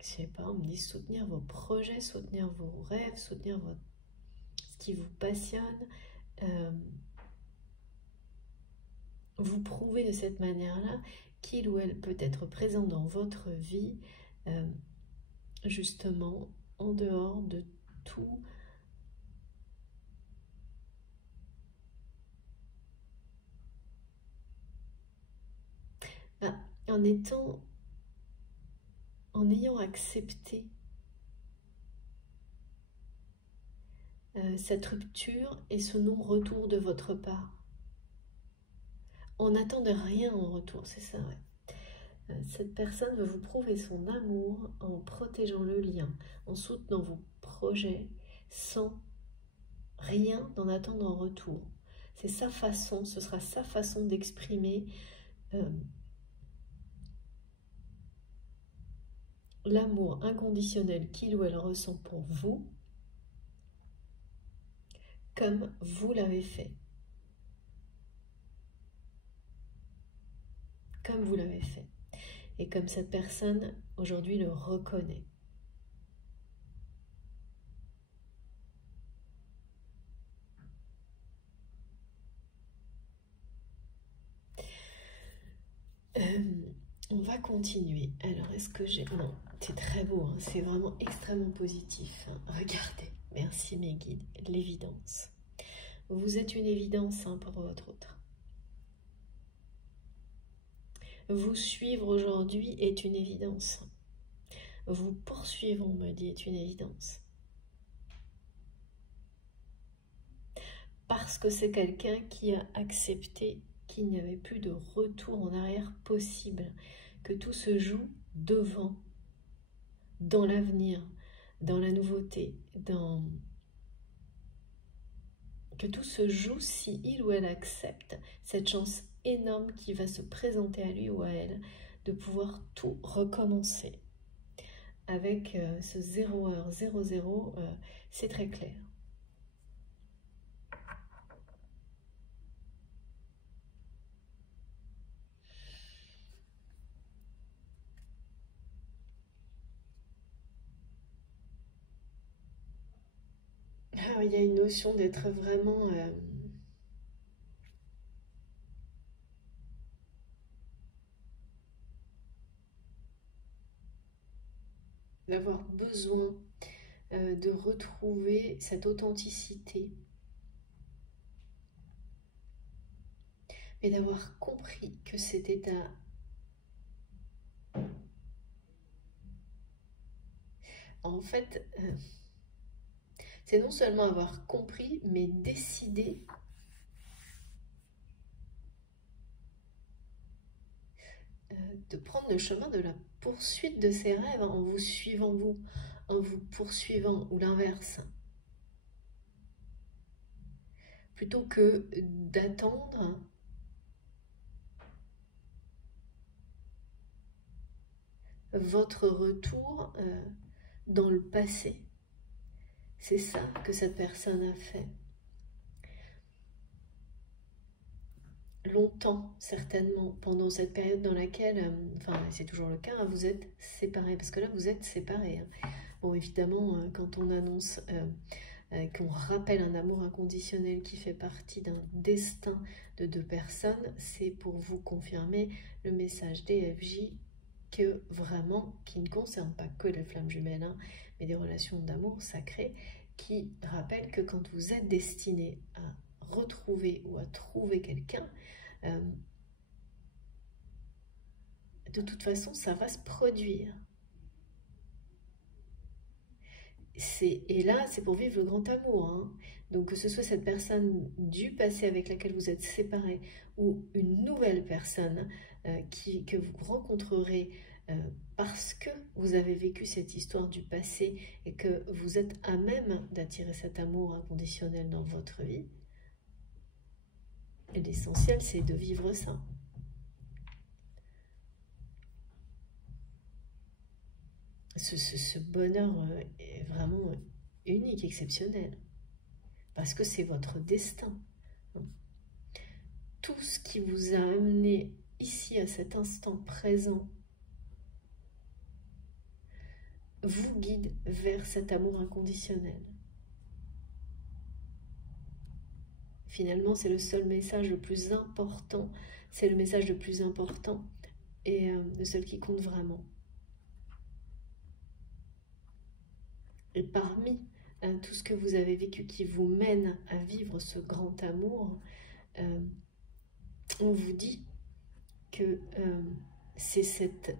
je sais pas, on me dit soutenir vos projets, soutenir vos rêves, soutenir ce qui vous passionne. Vous prouvez de cette manière-là qu'il ou elle peut être présent dans votre vie, justement, en dehors de tout. En ayant accepté cette rupture et ce non-retour de votre part. On n'attend de rien en retour, c'est ça, ouais. Cette personne veut vous prouver son amour en protégeant le lien, en soutenant vos projets, sans rien en attendre en retour. C'est sa façon, ce sera sa façon d'exprimer l'amour inconditionnel qu'il ou elle ressent pour vous, comme vous l'avez fait. Comme vous l'avez fait. Et comme cette personne, aujourd'hui, le reconnaît. On va continuer. Alors, est-ce que j'ai... Non, c'est très beau, hein, c'est vraiment extrêmement positif. Hein. Regardez, merci mes guides, l'évidence. Vous êtes une évidence hein, pour votre autre. Vous suivre aujourd'hui est une évidence. Vous poursuivre, on me dit, est une évidence. Parce que c'est quelqu'un qui a accepté qu'il n'y avait plus de retour en arrière possible, que tout se joue devant, dans l'avenir, dans la nouveauté, que tout se joue si il ou elle accepte cette chance énorme qui va se présenter à lui ou à elle de pouvoir tout recommencer. Avec ce 0h00, c'est très clair. Alors, il y a une notion d'être vraiment... d'avoir besoin de retrouver cette authenticité. Mais d'avoir compris que c'était en fait, c'est non seulement avoir compris, mais décider de prendre le chemin de la poursuite de ses rêves en vous suivant vous, en vous poursuivant, ou l'inverse. Plutôt que d'attendre votre retour dans le passé. C'est ça que cette personne a fait. Longtemps, certainement, pendant cette période dans laquelle, enfin c'est toujours le cas, hein, vous êtes séparés, parce que là vous êtes séparés. Hein. Bon, évidemment, quand on annonce, qu'on rappelle un amour inconditionnel qui fait partie d'un destin de deux personnes, c'est pour vous confirmer le message DFJ que vraiment, qui ne concerne pas que les flammes jumelles, hein, mais des relations d'amour sacrées, qui rappellent que quand vous êtes destiné à retrouver ou à trouver quelqu'un, de toute façon, ça va se produire. Et là, c'est pour vivre le grand amour. Hein. Donc, que ce soit cette personne du passé avec laquelle vous êtes séparés ou une nouvelle personne que vous rencontrerez parce que vous avez vécu cette histoire du passé et que vous êtes à même d'attirer cet amour inconditionnel dans votre vie. Et l'essentiel, c'est de vivre ça. Ce bonheur est vraiment unique, exceptionnel. Parce que c'est votre destin. Tout ce qui vous a amené ici à cet instant présent vous guide vers cet amour inconditionnel. Finalement, c'est le seul message le plus important, c'est le message le plus important et le seul qui compte vraiment. Et parmi tout ce que vous avez vécu qui vous mène à vivre ce grand amour, on vous dit que c'est cette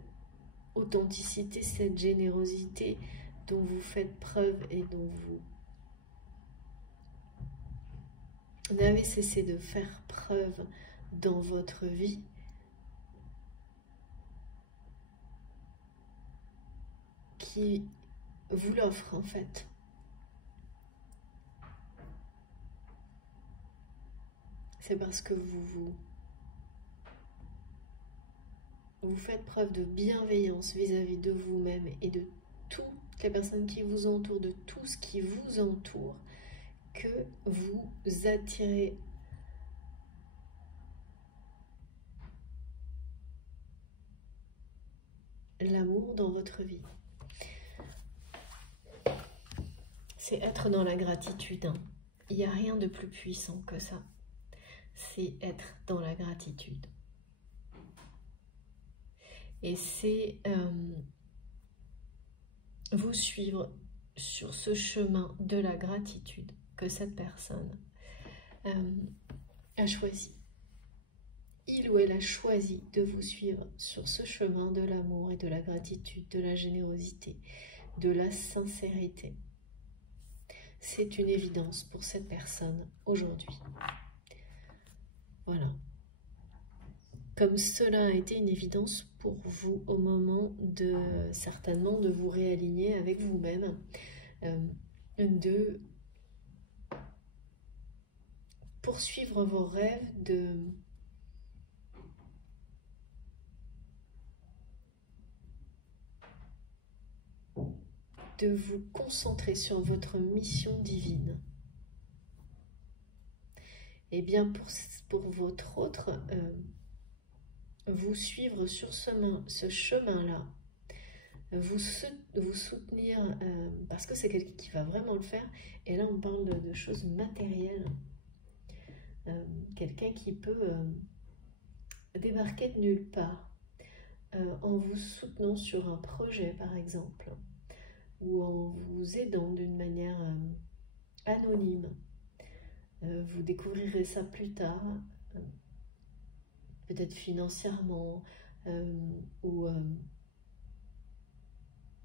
authenticité, cette générosité dont vous faites preuve et dont vous n'avez cessé de faire preuve dans votre vie, qui vous l'offre en fait. C'est parce que vous faites preuve de bienveillance vis-à-vis de vous-même et de toutes les personnes qui vous entourent, de tout ce qui vous entoure, que vous attirez l'amour dans votre vie. C'est être dans la gratitude. Hein. Il n'y a rien de plus puissant que ça. C'est être dans la gratitude. Et c'est vous suivre sur ce chemin de la gratitude que cette personne a choisi. Il ou elle a choisi de vous suivre sur ce chemin de l'amour et de la gratitude, de la générosité, de la sincérité. C'est une évidence pour cette personne aujourd'hui. Voilà. Comme cela a été une évidence pour vous au moment de, certainement, de vous réaligner avec vous-même, de poursuivre vos rêves, de vous concentrer sur votre mission divine. Et bien pour votre autre, vous suivre sur ce chemin-là, vous soutenir, parce que c'est quelqu'un qui va vraiment le faire, et là on parle de choses matérielles, quelqu'un qui peut débarquer de nulle part, en vous soutenant sur un projet par exemple, ou en vous aidant d'une manière anonyme. Vous découvrirez ça plus tard, peut-être financièrement, ou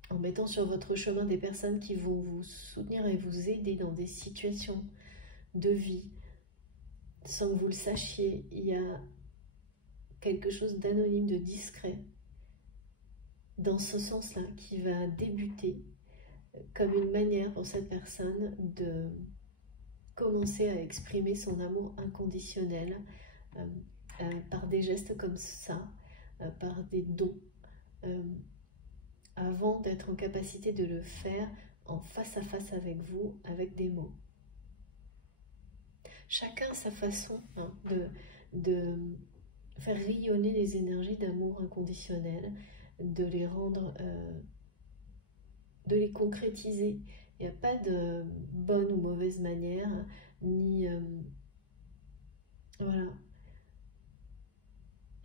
en mettant sur votre chemin des personnes qui vont vous soutenir et vous aider dans des situations de vie. Sans que vous le sachiez, il y a quelque chose d'anonyme, de discret, dans ce sens-là, qui va débuter comme une manière pour cette personne de commencer à exprimer son amour inconditionnel par des gestes comme ça, par des dons, avant d'être en capacité de le faire en face à face avec vous, avec des mots. Chacun a sa façon de faire rayonner les énergies d'amour inconditionnel, de les rendre, de les concrétiser. Il n'y a pas de bonne ou mauvaise manière, ni... voilà.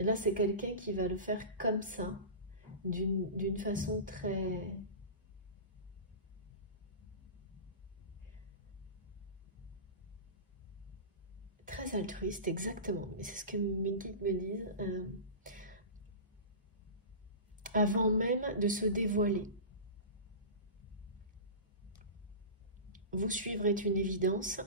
Et là, c'est quelqu'un qui va le faire comme ça, d'une façon très... très altruiste, exactement. Mais c'est ce que mes guides me disent. Avant même de se dévoiler. Vous suivre est une évidence.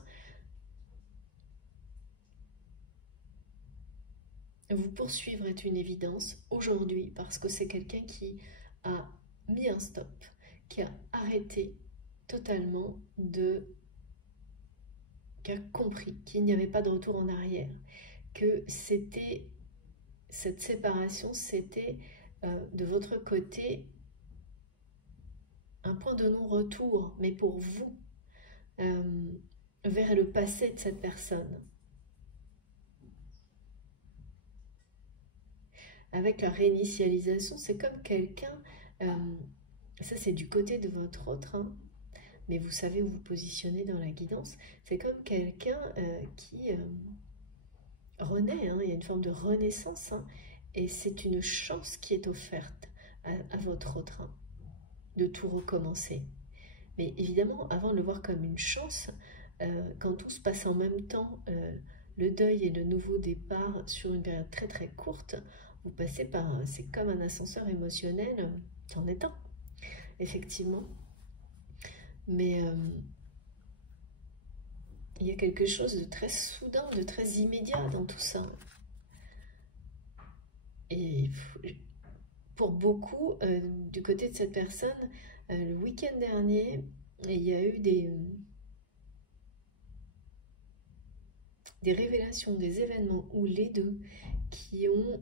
Vous poursuivre est une évidence aujourd'hui parce que c'est quelqu'un qui a mis un stop, qui a arrêté totalement qui a compris qu'il n'y avait pas de retour en arrière, que c'était cette séparation, c'était de votre côté un point de non-retour, mais pour vous, vers le passé de cette personne. Avec la réinitialisation, c'est comme quelqu'un Ça, c'est du côté de votre autre, hein, mais vous savez où vous positionnez dans la guidance. C'est comme quelqu'un qui renaît, hein, il y a une forme de renaissance, hein, et c'est une chance qui est offerte à votre autre, hein, de tout recommencer. Mais évidemment, avant de le voir comme une chance, quand tout se passe en même temps, le deuil et le nouveau départ sur une période très très courte, vous passez par, c'est comme un ascenseur émotionnel, c'en est un, effectivement. Mais il y a quelque chose de très soudain, de très immédiat dans tout ça. Et pour beaucoup, du côté de cette personne, le week-end dernier, il y a eu des révélations, des événements ou les deux qui ont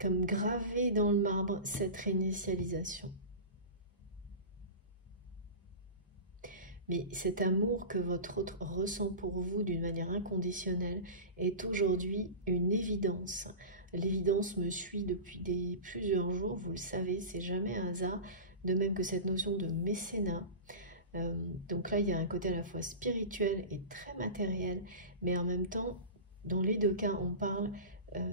comme gravé dans le marbre cette réinitialisation. Mais cet amour que votre autre ressent pour vous d'une manière inconditionnelle est aujourd'hui une évidence. L'évidence me suit depuis plusieurs jours, vous le savez, c'est jamais un hasard, de même que cette notion de mécénat. Donc là, il y a un côté à la fois spirituel et très matériel, mais en même temps, dans les deux cas, on parle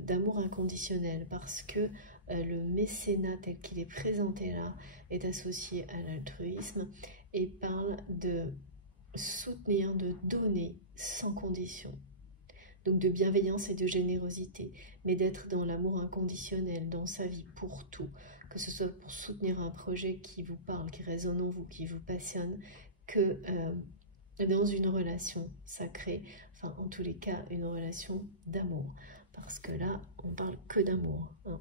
d'amour inconditionnel, parce que le mécénat tel qu'il est présenté là est associé à l'altruisme et parle de soutenir, de donner sans condition. Donc de bienveillance et de générosité, mais d'être dans l'amour inconditionnel, dans sa vie pour tout, que ce soit pour soutenir un projet qui vous parle, qui résonne en vous, qui vous passionne, que dans une relation sacrée, enfin en tous les cas une relation d'amour, parce que là on parle que d'amour, hein,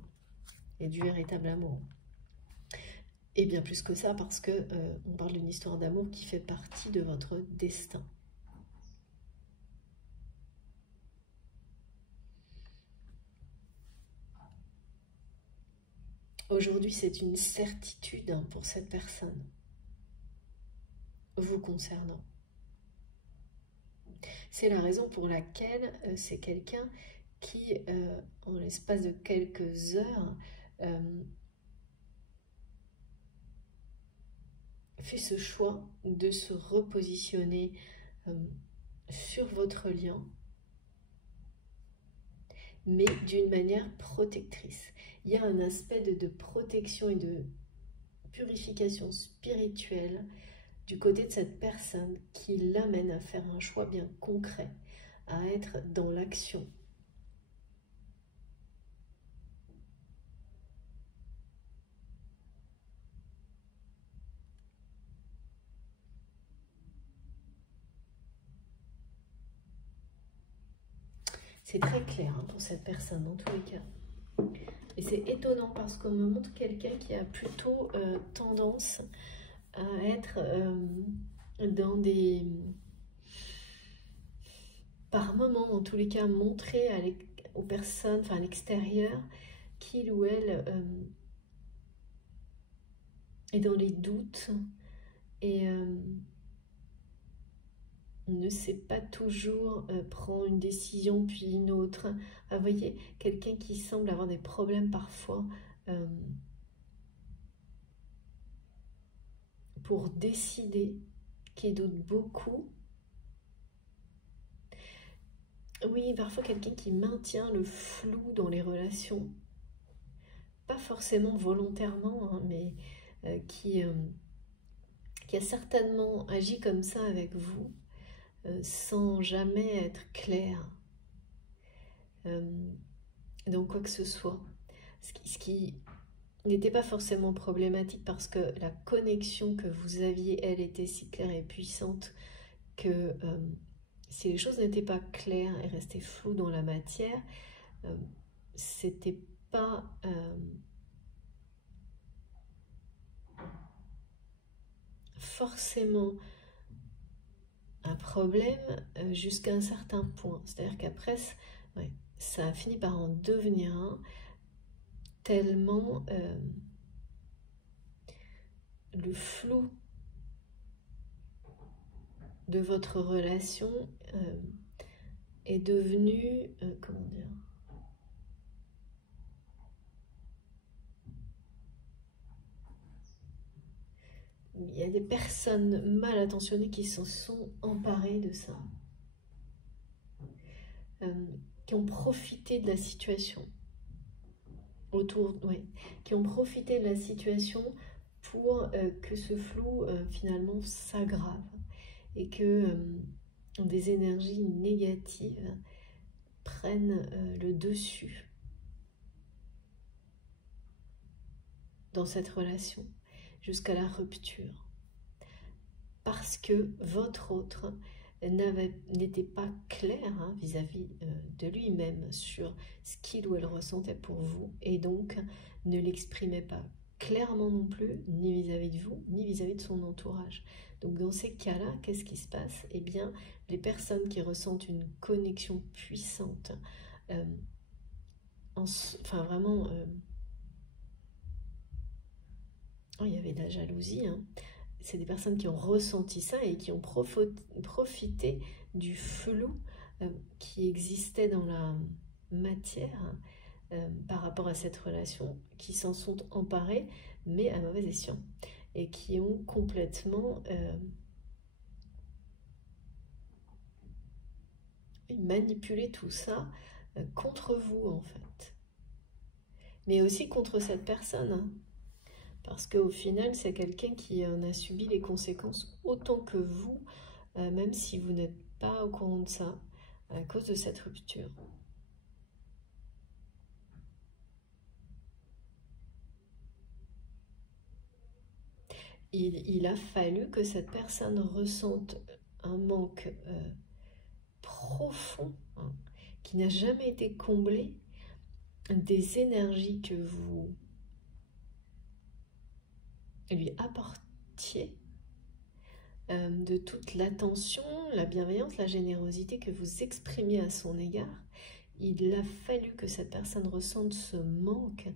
et du véritable amour. Et bien plus que ça, parce que on parle d'une histoire d'amour qui fait partie de votre destin. Aujourd'hui, c'est une certitude, hein, pour cette personne, vous concernant. C'est la raison pour laquelle c'est quelqu'un qui, en l'espace de quelques heures, fait ce choix de se repositionner sur votre lien, mais d'une manière protectrice. Il y a un aspect de protection et de purification spirituelle du côté de cette personne qui l'amène à faire un choix bien concret, à être dans l'action. C'est très clair, hein, pour cette personne, dans tous les cas. Et c'est étonnant parce qu'on me montre quelqu'un qui a plutôt tendance à être dans des... par moments, en tous les cas, montrer aux personnes, enfin à l'extérieur, qu'il ou elle est dans les doutes et ne sait pas toujours prendre une décision puis une autre. Vous voyez, quelqu'un qui semble avoir des problèmes parfois pour décider, qui doute beaucoup. Oui, parfois quelqu'un qui maintient le flou dans les relations, pas forcément volontairement, hein, mais qui a certainement agi comme ça avec vous, sans jamais être clair dans quoi que ce soit. Ce qui n'était pas forcément problématique parce que la connexion que vous aviez, elle, était si claire et puissante que si les choses n'étaient pas claires et restaient floues dans la matière, c'était pas forcément un problème jusqu'à un certain point. C'est-à-dire qu'après, ouais, ça a fini par en devenir un, tellement le flou de votre relation est devenu, comment dire, il y a des personnes mal intentionnées qui se sont emparées de ça, qui ont profité de la situation qui ont profité de la situation pour que ce flou finalement s'aggrave et que des énergies négatives prennent le dessus dans cette relation jusqu'à la rupture. Parce que votre autre n'était pas clair vis-à-vis de lui-même sur ce qu'il ou elle ressentait pour vous et donc ne l'exprimait pas clairement non plus, ni vis-à-vis de vous, ni vis-à-vis de son entourage. Donc dans ces cas-là, qu'est-ce qui se passe? Eh bien, les personnes qui ressentent une connexion puissante, vraiment, il y avait de la jalousie, c'est des personnes qui ont ressenti ça et qui ont profité du flou qui existait dans la matière par rapport à cette relation, qui s'en sont emparés, mais à mauvais escient, et qui ont complètement manipulé tout ça contre vous, en fait. Mais aussi contre cette personne, parce qu'au final, c'est quelqu'un qui en a subi les conséquences autant que vous, même si vous n'êtes pas au courant de ça, à cause de cette rupture. Il a fallu que cette personne ressente un manque profond, qui n'a jamais été comblé, des énergies que vous lui apportiez, de toute l'attention, la bienveillance, la générosité que vous exprimiez à son égard. Il a fallu que cette personne ressente ce manque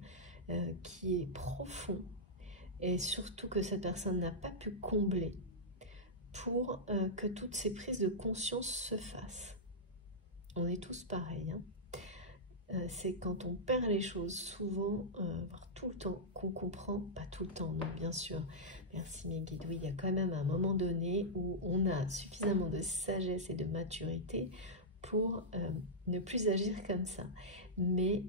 qui est profond et surtout que cette personne n'a pas pu combler pour que toutes ces prises de conscience se fassent. On est tous pareils. C'est quand on perd les choses, souvent, tout le temps, qu'on comprend, pas tout le temps, non, bien sûr, merci mes guides, oui, il y a quand même un moment donné où on a suffisamment de sagesse et de maturité pour ne plus agir comme ça. Mais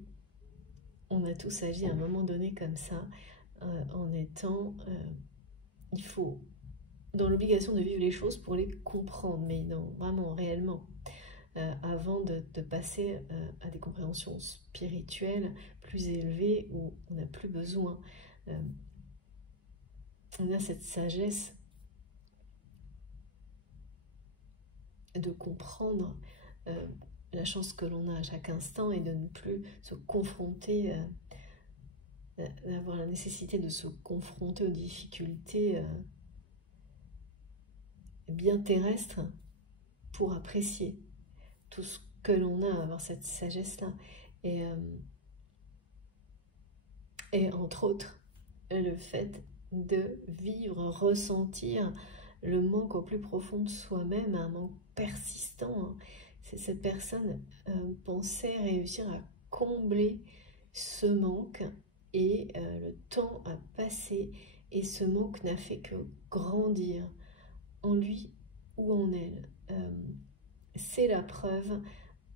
on a tous agi à un moment donné comme ça, en étant, il faut, dans l'obligation de vivre les choses pour les comprendre, mais non, vraiment, réellement. Avant de passer à des compréhensions spirituelles plus élevées où on n'a plus besoin. On a cette sagesse de comprendre la chance que l'on a à chaque instant et de ne plus se confronter, d'avoir la nécessité de se confronter aux difficultés bien terrestres pour apprécier tout ce que l'on a, avoir cette sagesse-là. Et entre autres, le fait de vivre, ressentir le manque au plus profond de soi-même, un manque persistant. Cette personne pensait réussir à combler ce manque et le temps a passé et ce manque n'a fait que grandir en lui ou en elle. C'est la preuve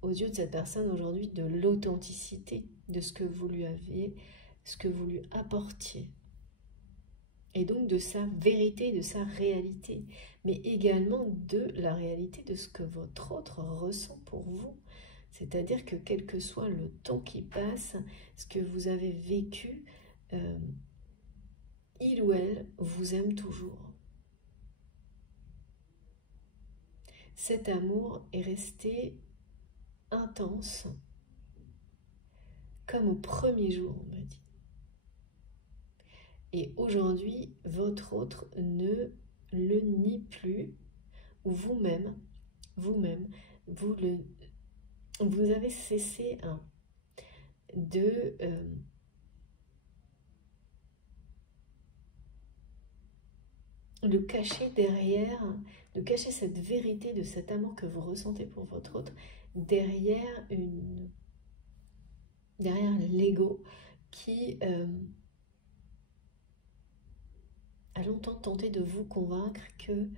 aux yeux de cette personne aujourd'hui de l'authenticité de ce que vous lui aviez, ce que vous lui apportiez. Et donc de sa vérité, de sa réalité, mais également de la réalité de ce que votre autre ressent pour vous. C'est-à-dire que quel que soit le temps qui passe, ce que vous avez vécu, il ou elle vous aime toujours. Cet amour est resté intense, comme au premier jour, on me dit. Et aujourd'hui, votre autre ne le nie plus, ou vous-même, vous avez cessé de le cacher derrière, de cacher cette vérité de cet amour que vous ressentez pour votre autre derrière l'ego qui a longtemps tenté de vous convaincre que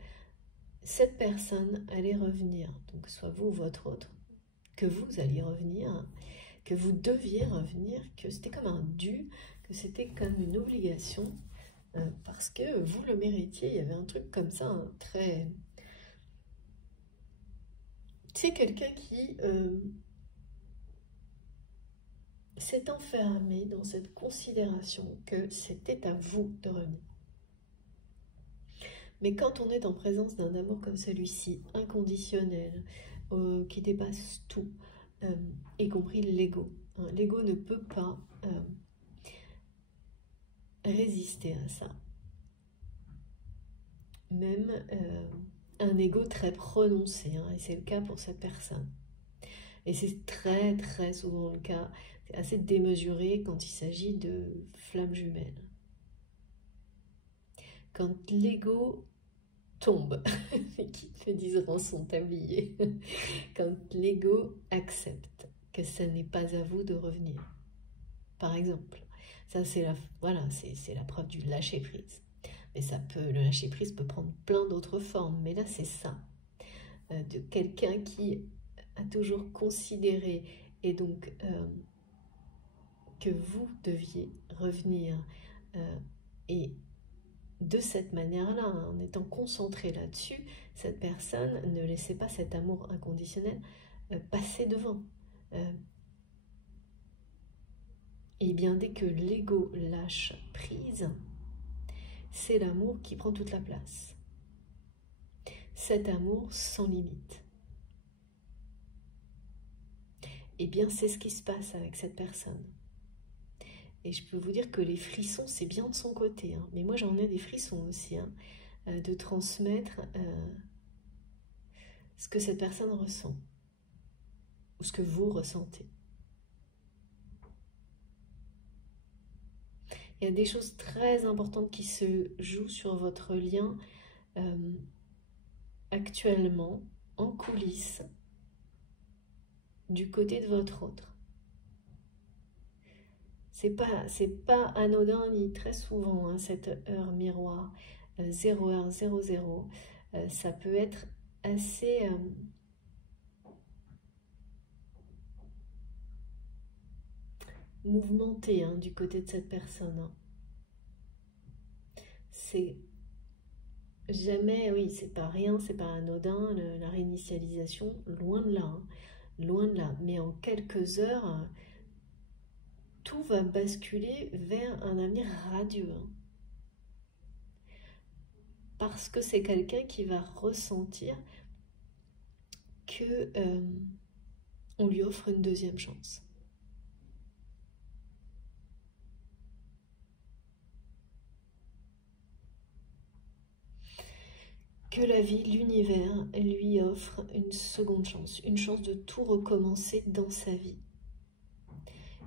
cette personne allait revenir, donc que ce soit vous ou votre autre, que vous alliez revenir, que vous deviez revenir, que c'était comme un dû, que c'était comme une obligation, parce que vous le méritiez. Il y avait un truc comme ça, hein, très... C'est quelqu'un qui s'est enfermé dans cette considération que c'était à vous de revenir. Mais quand on est en présence d'un amour comme celui-ci, inconditionnel, qui dépasse tout, y compris l'ego, hein, l'ego ne peut pas résister à ça. Même un ego très prononcé, hein, et c'est le cas pour cette personne. Et c'est très très souvent le cas, c'est assez démesuré quand il s'agit de flammes jumelles. Quand l'ego tombe, qui me disent dans son tablier, quand l'ego accepte que ce n'est pas à vous de revenir. Par exemple, ça c'est la, voilà, c'est la preuve du lâcher prise. Mais ça peut, le lâcher prise peut prendre plein d'autres formes. Mais là c'est ça, de quelqu'un qui a toujours considéré et donc que vous deviez revenir et de cette manière-là, hein, en étant concentré là-dessus, cette personne ne laissait pas cet amour inconditionnel passer devant. Et bien dès que l'ego lâche prise, c'est l'amour qui prend toute la place. Cet amour sans limite. Et bien c'est ce qui se passe avec cette personne. Et je peux vous dire que les frissons, c'est bien de son côté, hein. Mais moi j'en ai des frissons aussi, hein, de transmettre ce que cette personne ressent, ou ce que vous ressentez. Il y a des choses très importantes qui se jouent sur votre lien actuellement, en coulisses, du côté de votre autre. C'est pas anodin ni très souvent, hein, cette heure miroir, 0h00, ça peut être assez mouvementé, hein, du côté de cette personne, hein. C'est jamais, oui, c'est pas rien, c'est pas anodin, la réinitialisation, loin de là, hein, loin de là. Mais en quelques heures, tout va basculer vers un avenir radieux, hein. Parce que c'est quelqu'un qui va ressentir que on lui offre une deuxième chance. Que la vie, l'univers, lui offre une seconde chance, une chance de tout recommencer dans sa vie.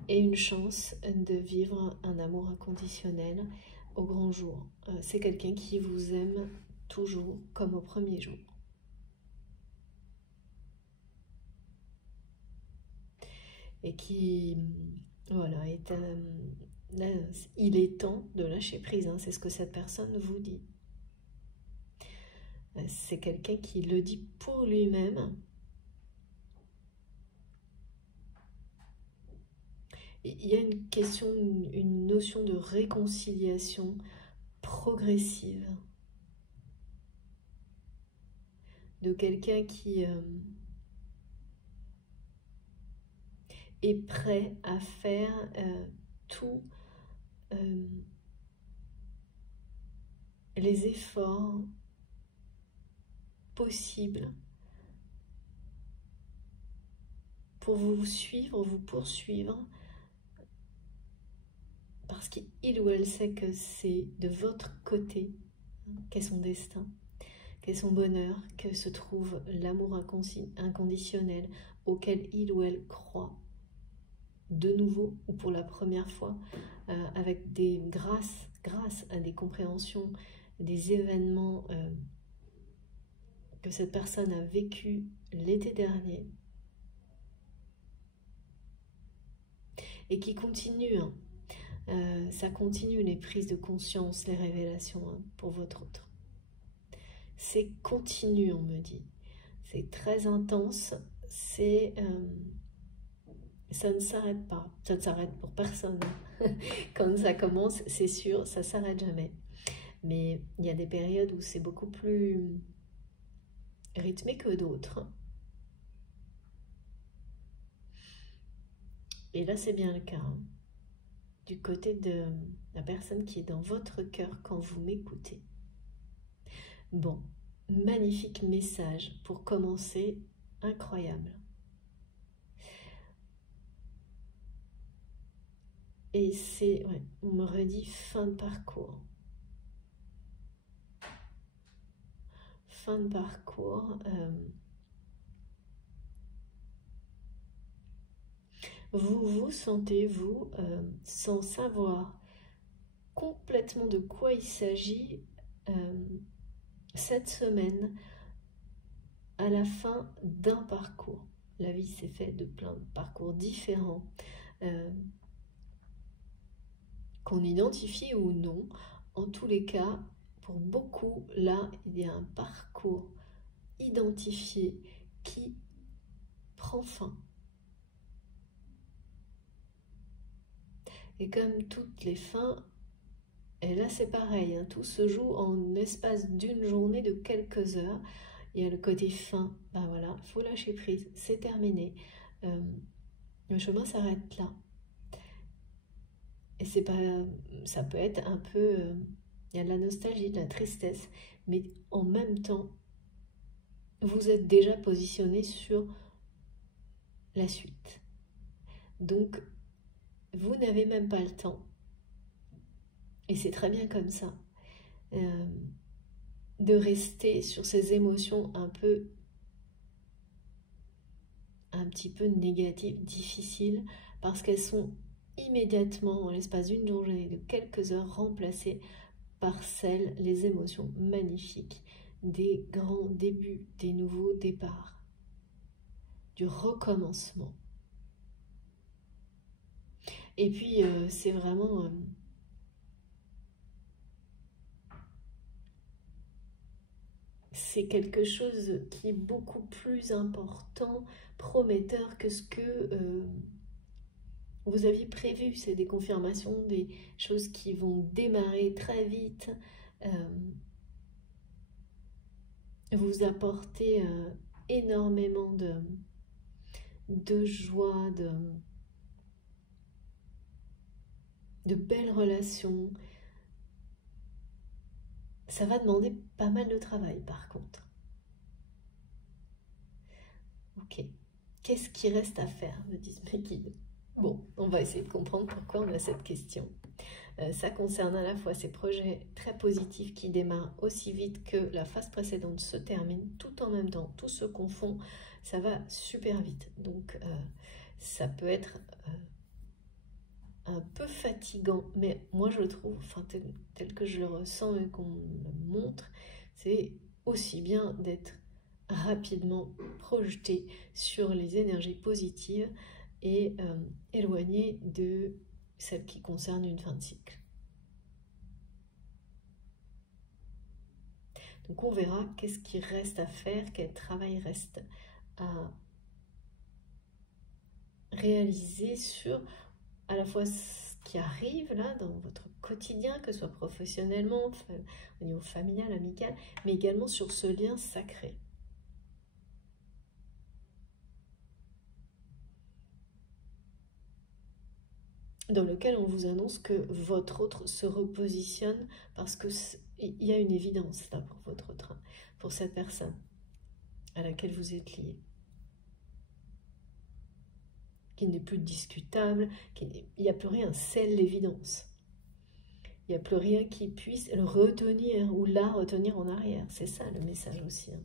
Et une chance de vivre un amour inconditionnel au grand jour. C'est quelqu'un qui vous aime toujours comme au premier jour. Et qui, voilà, il est temps de lâcher prise, hein, c'est ce que cette personne vous dit. C'est quelqu'un qui le dit pour lui-même. Il y a une question, une notion de réconciliation progressive. De quelqu'un qui est prêt à faire tous les efforts possibles pour vous suivre, vous poursuivre, parce qu'il ou elle sait que c'est de votre côté qu'est son destin, qu'est son bonheur, que se trouve l'amour inconditionnel auquel il ou elle croit, de nouveau ou pour la première fois, avec grâce à des compréhensions, des événements que cette personne a vécu l'été dernier et qui continue, hein, Ça continue les prises de conscience, les révélations hein, pour votre autre. C'est continu, on me dit. C'est très intense, ça ne s'arrête pas. Ça ne s'arrête pour personne. Quand ça commence, c'est sûr, ça ne s'arrête jamais. Mais il y a des périodes où c'est beaucoup plus rythmé que d'autres. Et là, c'est bien le cas. Hein. Du côté de la personne qui est dans votre cœur quand vous m'écoutez. Bon, magnifique message pour commencer, incroyable. Et c'est, ouais, on me redit fin de parcours. Fin de parcours. Vous vous sentez, vous, sans savoir complètement de quoi il s'agit cette semaine à la fin d'un parcours. La vie s'est faite de plein de parcours différents qu'on identifie ou non. En tous les cas, pour beaucoup, là, il y a un parcours identifié qui prend fin. Et comme toutes les fins, et là c'est pareil, hein, tout se joue en espace d'une journée de quelques heures. Il y a le côté fin, ben voilà, il faut lâcher prise, c'est terminé. Le chemin s'arrête là. Et c'est pas, ça peut être un peu, il y a de la nostalgie, de la tristesse, mais en même temps, vous êtes déjà positionné sur la suite. Donc, vous n'avez même pas le temps, et c'est très bien comme ça, de rester sur ces émotions un petit peu négatives, difficiles, parce qu'elles sont immédiatement, en l'espace d'une journée, de quelques heures, remplacées par les émotions magnifiques des grands débuts, des nouveaux départs, du recommencement. Et puis, c'est vraiment... c'est quelque chose qui est beaucoup plus important, prometteur que ce que vous aviez prévu. C'est des confirmations, des choses qui vont démarrer très vite, vous apporter énormément de joie, de belles relations. Ça va demander pas mal de travail par contre. Ok, qu'est-ce qui reste à faire, me disent mes guides. Bon, on va essayer de comprendre pourquoi on a cette question. Ça concerne à la fois ces projets très positifs qui démarrent aussi vite que la phase précédente se termine, tout en même temps, tout se confond, ça va super vite. Donc ça peut être un peu fatigant, mais moi je le trouve, enfin tel que je le ressens et qu'on me montre, c'est aussi bien d'être rapidement projeté sur les énergies positives et éloigné de celles qui concernent une fin de cycle. Donc on verra qu'est-ce qui reste à faire, quel travail reste à réaliser sur à la fois ce qui arrive là dans votre quotidien, que ce soit professionnellement, au niveau familial, amical, mais également sur ce lien sacré. Dans lequel on vous annonce que votre autre se repositionne parce qu'il y a une évidence là pour votre autre, pour cette personne à laquelle vous êtes lié, qui n'est plus discutable, il n'y a plus rien, c'est l'évidence. Il n'y a plus rien qui puisse le retenir ou la retenir en arrière. C'est ça le message aussi. Hein.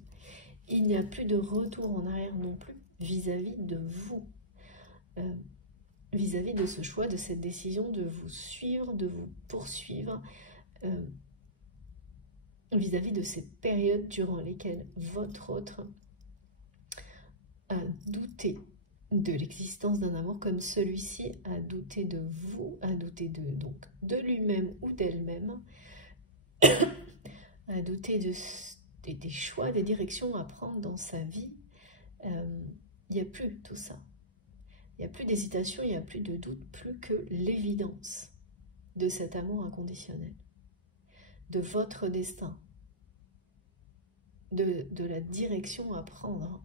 Il n'y a plus de retour en arrière non plus vis-à-vis de vous. Vis-à-vis de ce choix, de cette décision de vous suivre, de vous poursuivre, vis-à-vis de ces périodes durant lesquelles votre autre a douté de l'existence d'un amour comme celui-ci, à douter de vous, à douter de lui-même ou d'elle-même, à douter des choix, des directions à prendre dans sa vie, il n'y a plus tout ça. Il n'y a plus d'hésitation, il n'y a plus de doute, plus que l'évidence de cet amour inconditionnel, de votre destin, de la direction à prendre.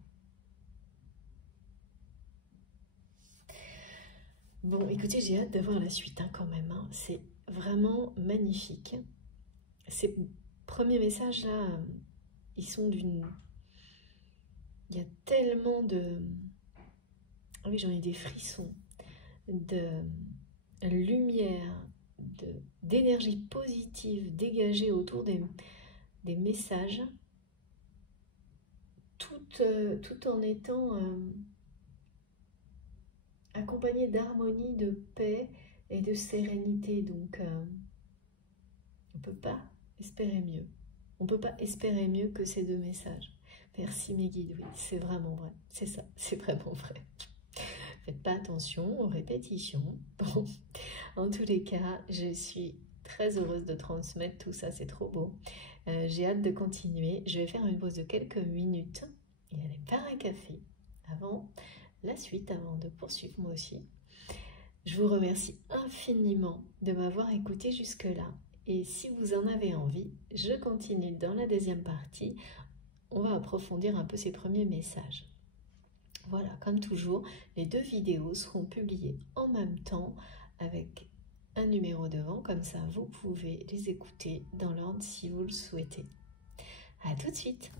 Bon, écoutez, j'ai hâte d'avoir la suite quand même. C'est vraiment magnifique. Ces premiers messages là, ils sont d'une... Il y a tellement de... Ah oui, j'en ai des frissons, de lumière, d'énergie positive dégagée autour des messages, tout en étant accompagné d'harmonie, de paix et de sérénité. Donc, on ne peut pas espérer mieux. On ne peut pas espérer mieux que ces deux messages. Merci mes guides, oui, c'est vraiment vrai. C'est ça, c'est vraiment vrai. Faites pas attention aux répétitions. Bon, en tous les cas, je suis très heureuse de transmettre tout ça, c'est trop beau. J'ai hâte de continuer. Je vais faire une pause de quelques minutes et aller faire un café avant la suite, avant de poursuivre moi aussi. Je vous remercie infiniment de m'avoir écouté jusque-là. Et si vous en avez envie, je continue dans la deuxième partie. On va approfondir un peu ces premiers messages. Voilà, comme toujours, les deux vidéos seront publiées en même temps avec un numéro devant, comme ça vous pouvez les écouter dans l'ordre si vous le souhaitez. À tout de suite!